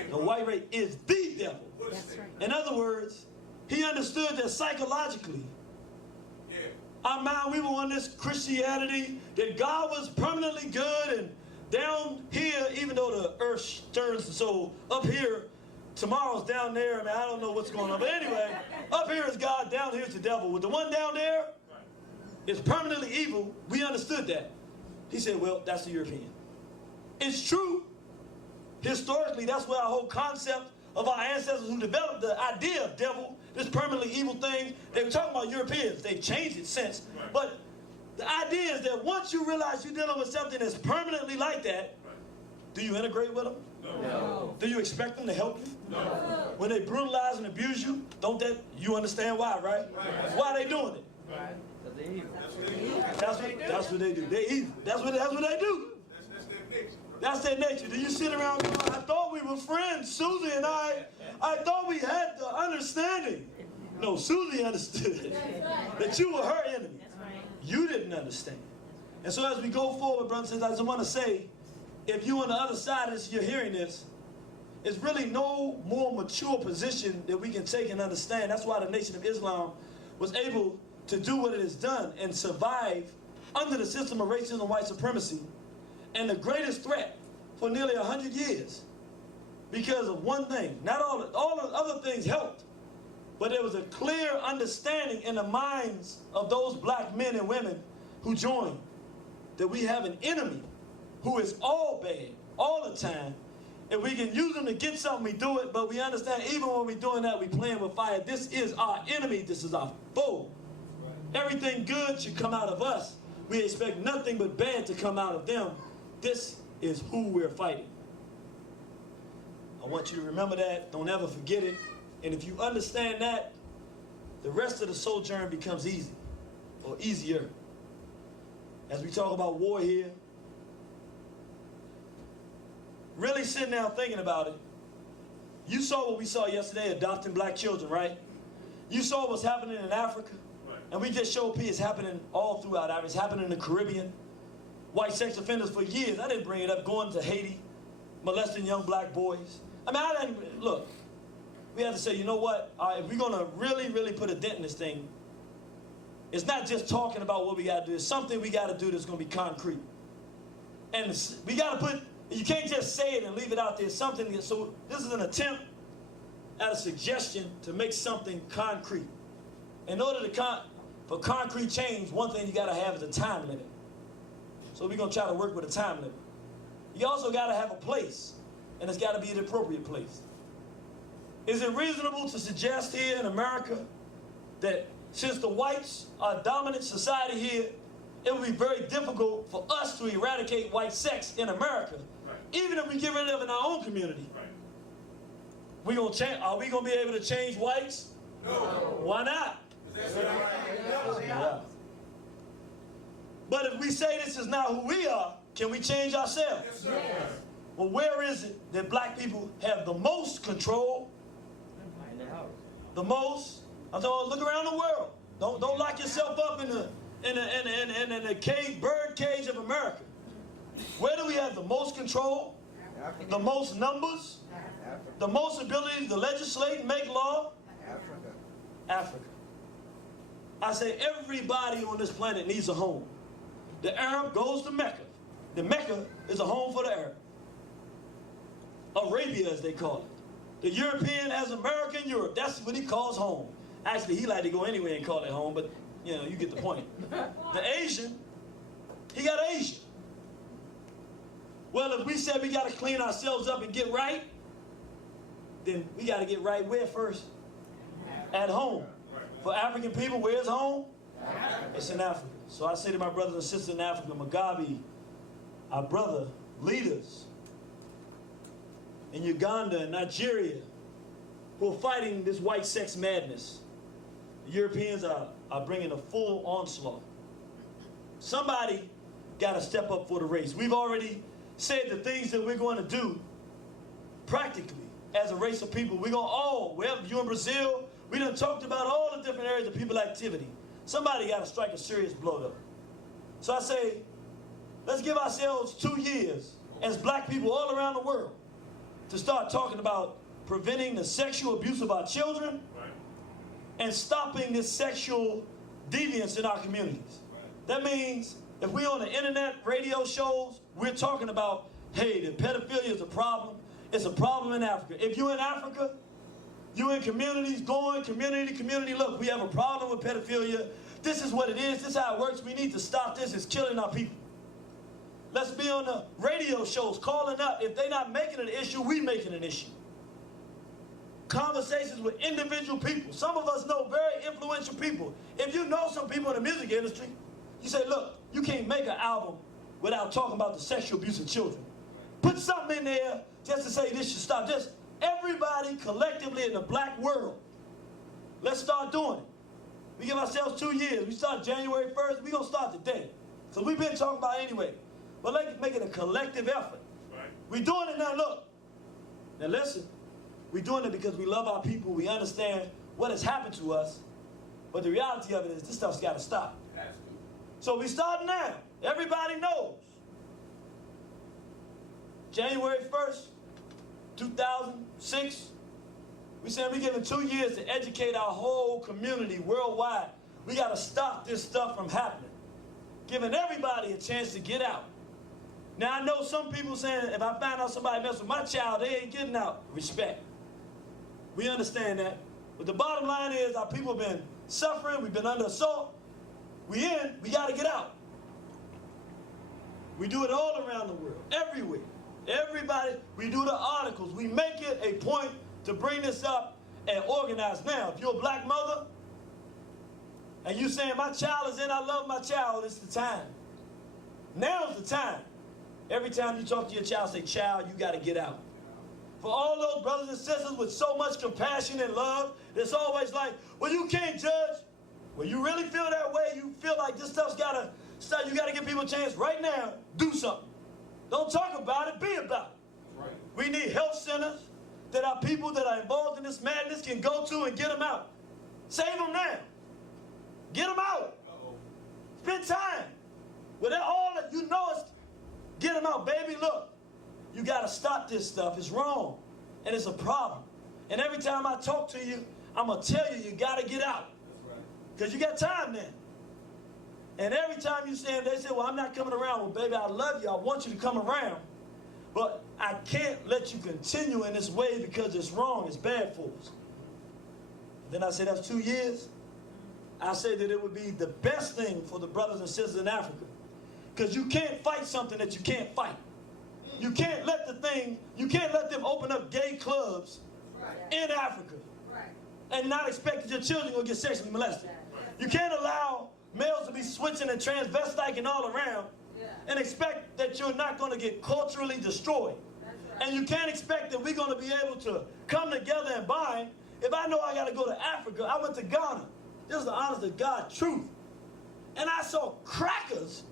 the white race is the devil. That's right. In other words, he understood that psychologically, our mind, we were on this Christianity, that God was permanently good, and down here, even though the earth turns, so up here, tomorrow's down there. I mean, I don't know what's going on. But anyway, up here is God, down here is the devil. With the one down there is permanently evil. We understood that. He said, well, that's the European. It's true. Historically, that's where our whole concept of our ancestors who developed the idea of devil, this permanently evil thing, they were talking about Europeans. They've changed it since. But the idea is that once you realize you're dealing with something that's permanently like that, do you integrate with them? No. Do you expect them to help you? No. When they brutalize and abuse you, don't that, you understand why, right? Why are they doing it? Because they're evil. That's what they do. They evil. That's what they do. That's their nature. Do you sit around going, I thought we were friends, Susie and I thought we had the understanding. No, Susie understood that you were her enemy. You didn't understand. And so as we go forward, brothers and sisters, I just want to say, if you on the other side of this, you're hearing this, it's really no more mature position that we can take and understand. That's why the Nation of Islam was able to do what it has done and survive under the system of racism and white supremacy and the greatest threat for nearly 100 years because of one thing. Not all the other things helped, but there was a clear understanding in the minds of those black men and women who joined that we have an enemy who is all bad, all the time. If we can use them to get something, we do it, but we understand even when we're doing that, we're playing with fire. This is our enemy, this is our foe. Everything good should come out of us. We expect nothing but bad to come out of them. This is who we're fighting. I want you to remember that. Don't ever forget it. And if you understand that, the rest of the sojourn becomes easy or easier. As we talk about war here, really sitting down thinking about it, you saw what we saw yesterday, adopting black children, right? You saw what's happening in Africa. And we just showed it's happening all throughout Africa. It's happening in the Caribbean. White sex offenders for years, I didn't bring it up, going to Haiti, molesting young black boys. I mean, I didn't, look, we had to say, you know what, if we're gonna really, really put a dent in this thing, it's not just talking about what we gotta do, it's something we gotta do that's gonna be concrete. And we gotta put, you can't just say it and leave it out there, something, so this is an attempt at a suggestion to make something concrete. In order to for concrete change, one thing you gotta have is a time limit. So we're gonna try to work with a time limit. You also gotta have a place, and it's gotta be an appropriate place. Is it reasonable to suggest here in America that since the whites are a dominant society here, it would be very difficult for us to eradicate white sex in America, even if we get rid of it in our own community? We gonna change? Are we gonna be able to change whites? No. Why not? Yeah. But if we say this is not who we are, can we change ourselves? Yes, sir. Yes. Well, where is it that black people have the most control? In the house. The most? I'm talking, look around the world. Don't lock yourself up in the cage, bird cage of America. Where do we have the most control? Africa. The most numbers? Africa. The most ability to legislate and make law? Africa. Africa. I say everybody on this planet needs a home. The Arab goes to Mecca. The Mecca is a home for the Arab. Arabia, as they call it. The European has America and Europe. That's what he calls home. Actually, he like to go anywhere and call it home, but you know, you get the point. The Asian, he got Asia. Well, if we said we got to clean ourselves up and get right, then we got to get right where first? At home. For African people, where's home? It's in Africa. So I say to my brothers and sisters in Africa, Mugabe, our brother, leaders in Uganda and Nigeria who are fighting this white sex madness. The Europeans are bringing a full onslaught. Somebody got to step up for the race. We've already said the things that we're going to do practically as a race of people. We're going to all, wherever you in Brazil, we done talked about all the different areas of people activity. Somebody got to strike a serious blow though. So I say, let's give ourselves 2 years as black people all around the world to start talking about preventing the sexual abuse of our children and stopping this sexual deviance in our communities. That means if we're on the internet, radio shows, we're talking about, hey, the pedophilia is a problem. It's a problem in Africa. If you're in Africa, you in communities, going community, look, we have a problem with pedophilia. This is what it is. This is how it works. We need to stop this. It's killing our people. Let's be on the radio shows calling up. If they're not making it an issue, we making an issue. Conversations with individual people. Some of us know very influential people. If you know some people in the music industry, you say, look, you can't make an album without talking about the sexual abuse of children. Put something in there just to say this should stop. Just everybody collectively in the black world, let's start doing it. We give ourselves 2 years. We start January 1st. We're going to start today. So we've been talking about it anyway. But let's make it a collective effort. Right. We're doing it now, look. Now listen, we're doing it because we love our people. We understand what has happened to us. But the reality of it is this stuff's got to stop. So we start now. Everybody knows. January 1st, 2006, we said we're giving 2 years to educate our whole community worldwide. We got to stop this stuff from happening. Giving everybody a chance to get out. Now, I know some people saying, if I find out somebody mess with my child, they ain't getting out. Respect. We understand that. But the bottom line is our people have been suffering. We've been under assault. We got to get out. We do it all around the world, everywhere. Everybody, we do the articles. We make it a point to bring this up and organize. Now, if you're a black mother and you saying my child is in, I love my child, it's the time. Now's the time. Every time you talk to your child, say, child, you got to get out. For all those brothers and sisters with so much compassion and love, it's always like, well, you can't judge. Well, you really feel that way, you feel like this stuff's got to stop, you got to give people a chance right now, do something. Don't talk about it, be about it. Right. We need health centers that our people that are involved in this madness can go to and get them out. Save them now. Get them out. Spend time. With all that you know is, get them out, baby. Look, you got to stop this stuff. It's wrong. And it's a problem. And every time I talk to you, I'm going to tell you, you got to get out. Because you got time now. And every time you say, they say, well, I'm not coming around. Well, baby, I love you. I want you to come around. But I can't let you continue in this way because it's wrong. It's bad for us. Then I say, that's 2 years. I say that it would be the best thing for the brothers and sisters in Africa. Because you can't fight something that you can't fight. You can't let them open up gay clubs in Africa and not expect that your children will get sexually molested. You can't allow males to be switching and transvestiting all around and expect that you're not going to get culturally destroyed. And you can't expect that we're going to be able to come together and bind. If I know I got to go to Africa, I went to Ghana. This is the honest to God truth. And I saw crackers,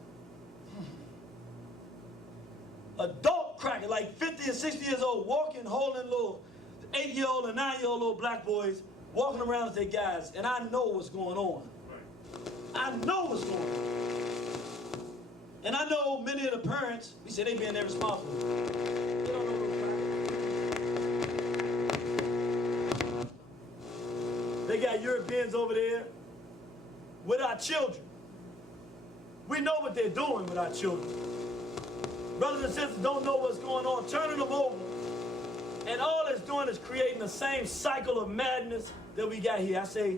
adult crackers, like 50 and 60 years old, walking, holding little 8-year-old and 9-year-old little black boys, walking around with their guys. And I know what's going on. I know what's going on. And I know many of the parents, we say they being irresponsible. They don't know they got Europeans over there with our children. We know what they're doing with our children. Brothers and sisters don't know what's going on, turning them over. And all it's doing is creating the same cycle of madness that we got here. I say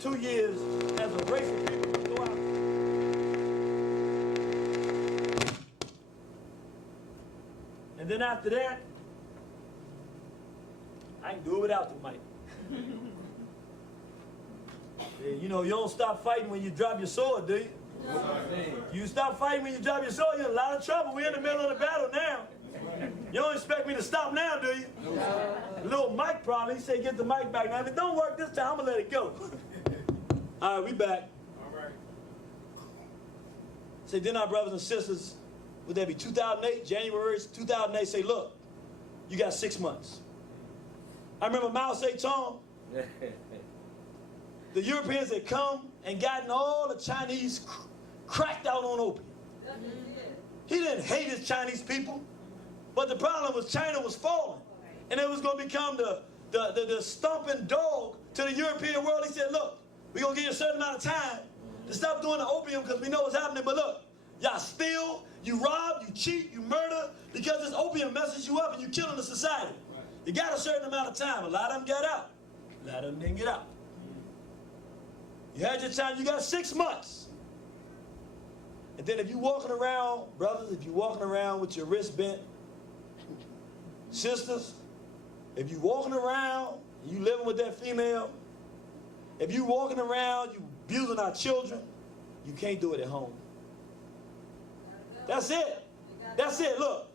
2 years as a race of people to go out. And then after that, I can do it without the mic. You know, you don't stop fighting when you drop your sword, do you? No. You stop fighting when you drop your sword, you're in a lot of trouble. We're in the middle of the battle now. You don't expect me to stop now, do you? No. Little mic problem. He said, get the mic back. Now, if it don't work this time, I'm going to let it go. All right, we back. All right. Say, then our brothers and sisters, would that be 2008, January 2008, say, look, you got 6 months. I remember Mao Zedong. The Europeans had come and gotten all the Chinese cracked out on opium. He didn't hate his Chinese people, but the problem was China was falling. And it was going to become the stomping dog to the European world. He said, look, we're going to give you a certain amount of time to stop doing the opium because we know what's happening. But look, y'all steal, you rob, you cheat, you murder. Because this opium messes you up and you're killing the society. You got a certain amount of time. A lot of them got out. A lot of them didn't get out. You had your time, you got 6 months. And then if you walking around, brothers, if you walking around with your wrist bent, sisters, if you walking around, you living with that female, if you walking around, you abusing our children, you can't do it at home. That's it. That's it. Look,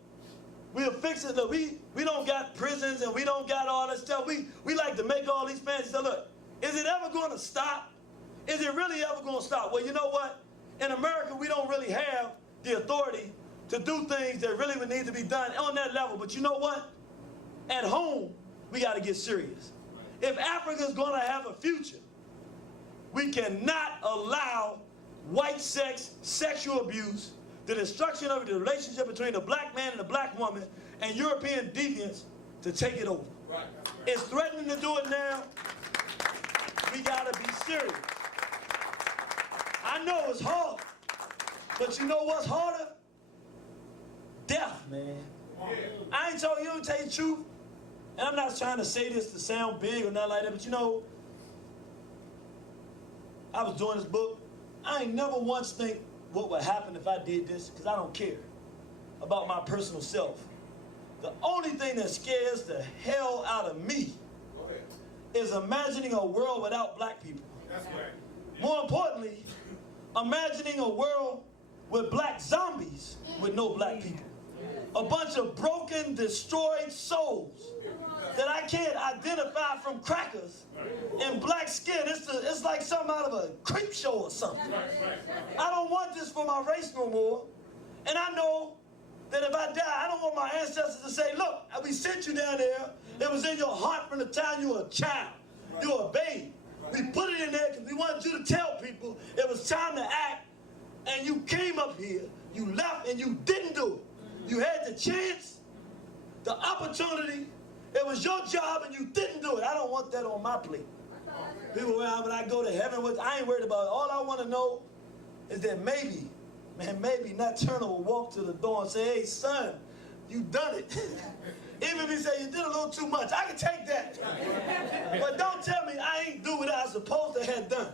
we'll fix it. Look, we don't got prisons and we don't got all that stuff. We like to make all these fancy stuff. Look, is it ever going to stop? Is it really ever going to stop? Well, you know what? In America, we don't really have the authority to do things that really would need to be done on that level. But you know what? At home, we got to get serious. If Africa's going to have a future, we cannot allow white sex, sexual abuse, the destruction of the relationship between the black man and the black woman, and European deviants to take it over. Right. It's threatening to do it now. We got to be serious. I know it's hard, but you know what's harder? Death, man. Yeah. I ain't told you to tell you the truth, and I'm not trying to say this to sound big or nothing like that, but you know, I was doing this book. I ain't never once think what would happen if I did this, because I don't care about my personal self. The only thing that scares the hell out of me is imagining a world without black people. That's right. Yeah. More importantly, imagining a world with black zombies with no black people. A bunch of broken, destroyed souls that I can't identify from crackers in black skin. It's like something out of a creep show or something. I don't want this for my race no more. And I know that if I die, I don't want my ancestors to say, look, we sent you down there. It was in your heart from the time you were a child. You were a baby. We put it in there because we wanted you to tell people it was time to act. And you came up here, you left, and you didn't do it. You had the chance, the opportunity. It was your job, and you didn't do it. I don't want that on my plate. People, when I go to heaven, I ain't worried about it. All I want to know is that maybe, man, maybe Nat Turner will walk to the door and say, hey, son, you done it. Even if he say you did a little too much, I can take that. But don't tell me I ain't do what I was supposed to have done.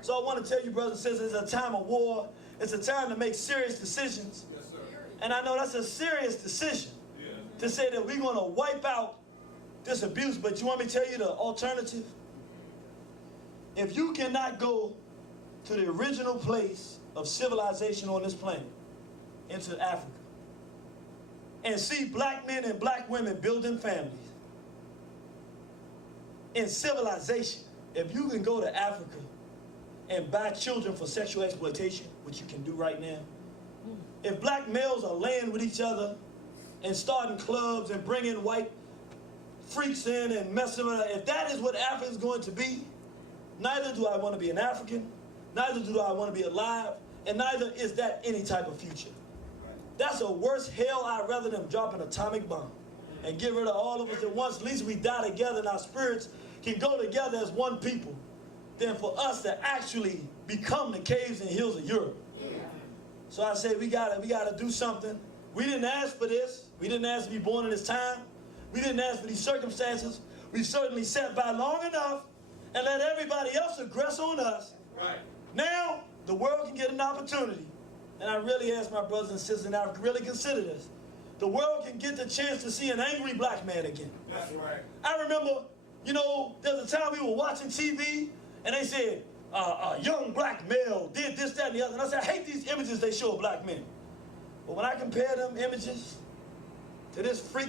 So I want to tell you, brothers and sisters, it's a time of war. It's a time to make serious decisions. And I know that's a serious decision to say that we're going to wipe out this abuse. But you want me to tell you the alternative? If you cannot go to the original place of civilization on this planet, into Africa, and see black men and black women building families in civilization, if you can go to Africa and buy children for sexual exploitation, which you can do right now, if black males are laying with each other and starting clubs and bringing white freaks in and messing around, if that is what Africa is going to be, neither do I want to be an African, neither do I want to be alive, and neither is that any type of future. That's a worse hell I'd rather than drop an atomic bomb and get rid of all of us at once. At least we die together and our spirits can go together as one people than for us to actually become the caves and hills of Europe. So I say we gotta do something. We didn't ask for this. We didn't ask to be born in this time. We didn't ask for these circumstances. We certainly sat by long enough and let everybody else aggress on us. Right. Now the world can get an opportunity. And I really ask my brothers and sisters in Africa, really consider this. The world can get the chance to see an angry black man again. That's right. I remember, you know, there's a time we were watching TV, and they said, a young black male did this, that, and the other. And I said, I hate these images they show of black men. But when I compare them images to this freak,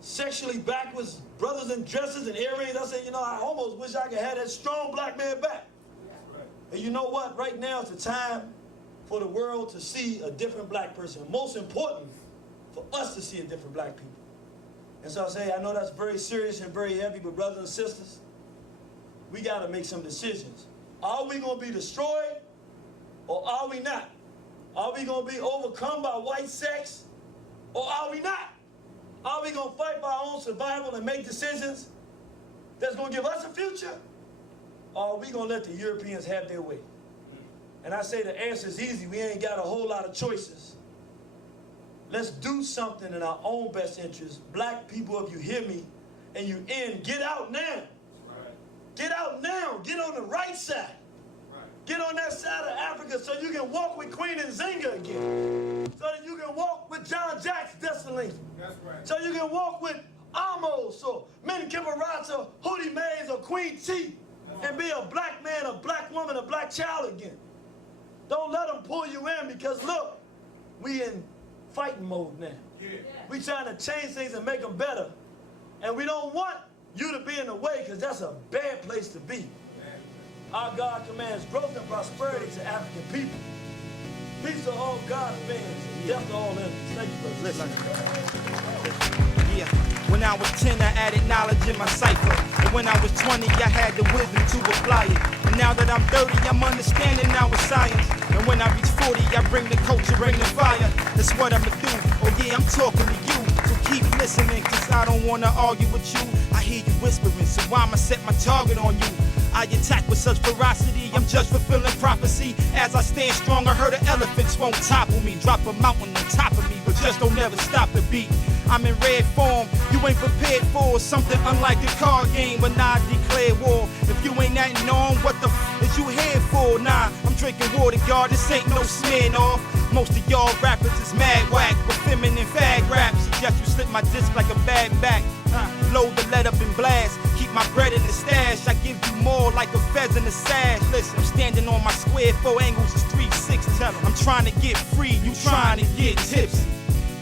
sexually backwards brothers in dresses and earrings, I said, you know, I almost wish I could have that strong black man back. Right. And you know what? Right now is the time for the world to see a different black person. Most important, for us to see a different black people. And so I say, I know that's very serious and very heavy, but brothers and sisters, we got to make some decisions. Are we going to be destroyed or are we not? Are we going to be overcome by white sex or are we not? Are we going to fight for our own survival and make decisions that's going to give us a future? Or are we going to let the Europeans have their way? And I say the answer is easy. We ain't got a whole lot of choices. let's do something in our own best interest. Black people, if you hear me and you get out now. Right. Get out now. Get on the right side. Right. Get on that side of Africa so you can walk with Queen Nzinga again. So that you can walk with John Jack's Dessalines. That's right. So you can walk with Amos or Min Kibarata, Hootie Mays or Queen T and be a black man, a black woman, a black child again. Don't let them pull you in because look, we in fighting mode now. Yeah. We trying to change things and make them better. And we don't want you to be in the way because that's a bad place to be. Our God commands growth and prosperity to African people. Peace to all God's beings and death to all enemies. Thank you for listening. Yeah, when I was 10, I added knowledge in my cipher. And when I was 20, I had the wisdom to apply it. And now that I'm 30, I'm understanding now with science. And when I reach 40, I bring the culture, bring the fire. That's what I'ma do. Oh yeah, I'm talking to you. So keep listening, cause I don't wanna argue with you. I hear you whispering, so I'ma set my target on you. I attack with such ferocity, I'm just fulfilling prophecy. As I stand strong, I heard the elephants won't topple me. Drop a mountain on top of me, but just don't never stop the beat. I'm in red form, you ain't prepared for something unlike a card game, but nah, I declare war. If you ain't acting on, what the is you here for? Nah, I'm drinking water, y'all, this ain't no smearing off. Most of y'all rappers is mad whack with feminine fag raps. Suggest you slip my disc like a bad back. Load the lead up and blast. Keep my bread in the stash. I give you more like a fez in the sash. Listen, I'm standing on my square, 4 angles is 360. I'm trying to get free, you trying to get tipsy.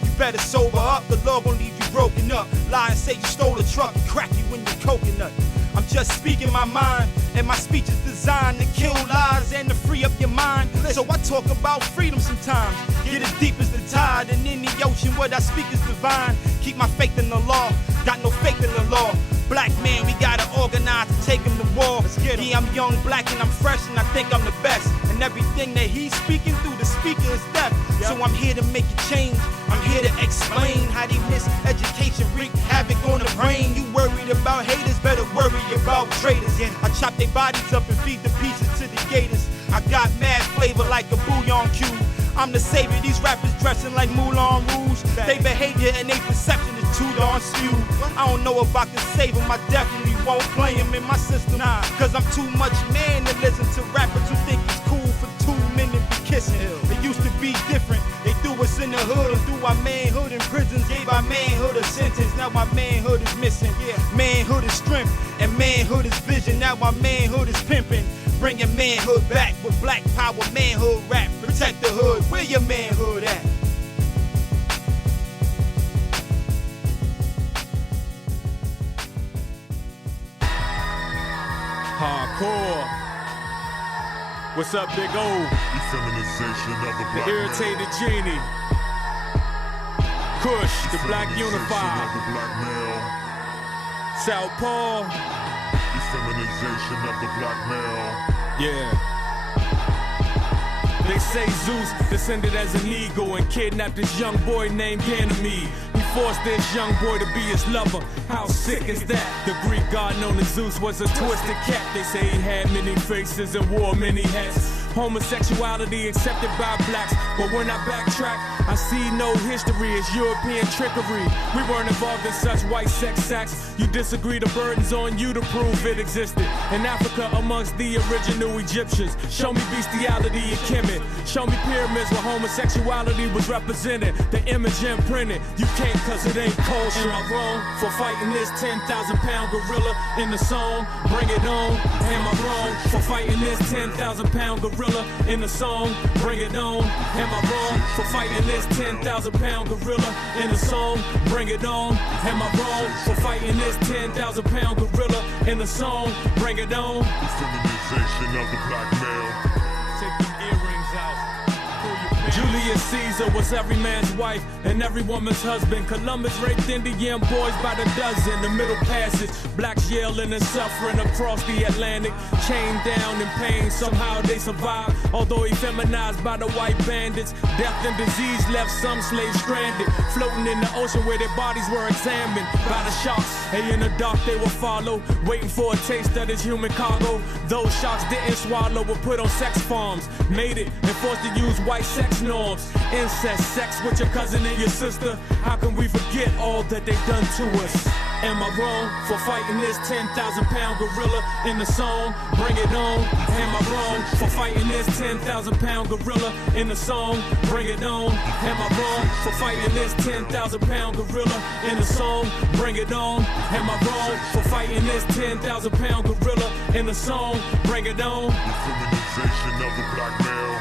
You better sober up, the Lord gon' leave you broken up. Lie and say you stole a truck and crack you in your coconut. I'm just speaking my mind, and my speech is designed to kill lies and to free up your mind. So I talk about freedom sometimes. Get as deep as the tide, and in the ocean what I speak is divine. Keep my faith in the law, got no faith in the law. Black man, we gotta organize to take him to war. Yeah, I'm young, black, and I'm fresh, and I think I'm the best. And everything that he's speaking through the speaker is death. So I'm here to make a change. I'm here to explain how they miseducation wreak havoc on the brain. You worried about haters, better worry about traitors. I chop their bodies up and feed the pieces to the gators. I got mad flavor like a bouillon cube. I'm the savior, these rappers dressing like Moulin Rouge. They behavior and they perception is too darn skewed. I don't know if I can save them, I definitely won't play them in my system. Cause I'm too much man to listen to rappers who think it's cool for 2 men to be kissing. It used to be different, they threw us in the hood and threw our manhood in prisons. Gave our manhood a sentence, now our manhood is missing. Manhood is strength and manhood is vision, now our manhood is pimping. Bringing manhood back with black power manhood rap. Protect the hood, where your manhood at? Hardcore. What's up, Big O? Effeminization of the The black irritated male. genie. Kush, the black Effeminization unified. of the black male. Southpaw. Effeminization of the black male. Yeah. They say Zeus descended as an eagle and kidnapped this young boy named Ganymede. He forced this young boy to be his lover. How sick is that? The Greek god known as Zeus was a twisted cat. They say he had many faces and wore many hats. Homosexuality accepted by blacks, but when I backtrack, I see no history, it's European trickery. We weren't involved in such white sex acts. You disagree, the burden's on you to prove it existed. In Africa, amongst the original Egyptians, show me bestiality in Kemet. Show me pyramids where homosexuality was represented. The image imprinted. You can't cause it ain't kosher. Am I wrong for fighting this 10,000-pound gorilla in the song? Bring it on. Am I wrong for fighting this 10,000-pound gorilla in the song? Bring it on. Am I wrong for fighting this 10,000-pound gorilla in the song? Bring it on. Am I wrong for fighting this 10,000-pound gorilla in the song? Bring it on. Effeminization of the black male. Take the earrings out. Julius Caesar was every man's wife and every woman's husband. Columbus raped Indian boys by the dozen. The Middle Passage, blacks yelling and suffering across the Atlantic. Chained down in pain, somehow they survived. Although effeminized by the white bandits, death and disease left some slaves stranded, floating in the ocean where their bodies were examined by the sharks. Hey, in the dark they will follow, waiting for a taste of this human cargo. Those sharks didn't swallow, were put on sex farms, made it and forced to use white sex age norms. Incest, sex with your cousin and your sister. How can we forget all that they done to us? Am I wrong for fighting this 10,000-pound gorilla in the song? Bring it on. Am I wrong for fighting this 10,000-pound gorilla in the song? Bring it on. Am I wrong for fighting this 10,000-pound gorilla in the song? Bring it on. Am I wrong for fighting this 10,000-pound gorilla in the song? Bring it on. Effeminization of the black male.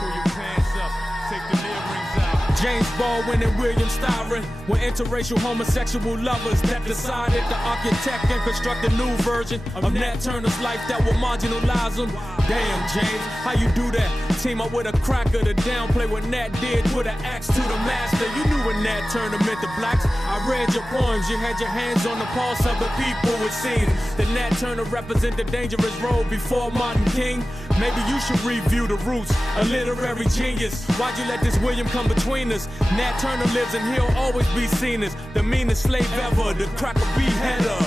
Pull your pants up, take the earrings out. James Baldwin and William Styron were interracial homosexual lovers that decided to architect and construct a new version of Nat Turner's life that will marginalize them. Damn, James, how you do that? Team up with a cracker to downplay what Nat did, put an axe to the master. You knew what Nat Turner meant to blacks. I read your poems, you had your hands on the pulse of the people. It seems that Nat Turner represented the dangerous road before Martin King. Maybe you should review the roots, a literary genius. Why'd you let this William come between us? Nat Turner lives and he'll always be seen as the meanest slave ever, the cracker beheader.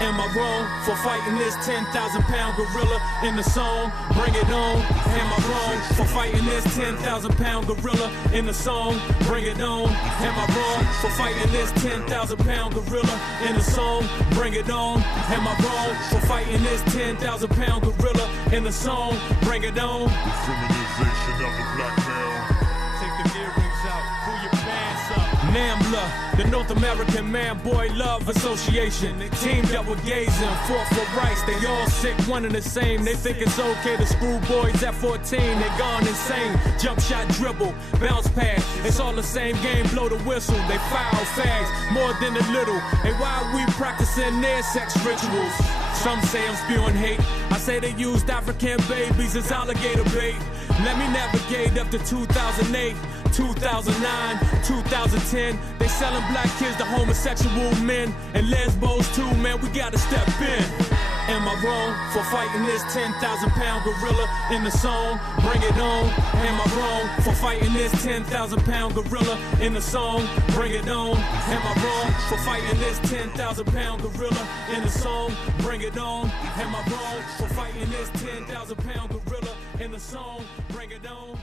Am I wrong for fighting this 10,000-pound gorilla in the song? Bring it on. Am I wrong for fighting this 10,000-pound gorilla in the song? Bring it on. Am I wrong for fighting this 10,000-pound gorilla in the song? Bring it on. Am I wrong for fighting this 10,000-pound gorilla in the song? Bring it on. Effeminization of the black male. Take the earrings out, pull your pants up. NAMBLA, the North American Man-Boy Love Association. They teamed up with gays and fought for rights. They all sick, one and the same. They think it's okay to screw boys at 14. They gone insane. Jump shot, dribble, bounce pass. It's all the same game, blow the whistle. They foul fags, more than a little. And why are we practicing their sex rituals? Some say I'm spewing hate. I say they used African babies as alligator bait. Let me navigate up to 2008, 2009, 2010. They selling black kids to homosexual men and lesbos too, man. We gotta step in. Am I wrong for fighting this 10,000-pound gorilla in the song? Bring it on. Am I wrong for fighting this 10,000-pound gorilla in the song? Bring it on. Am I wrong for fighting this 10,000-pound gorilla in the song? Bring it on. Am I wrong for fighting this 10,000-pound gorilla in the song? Bring it on.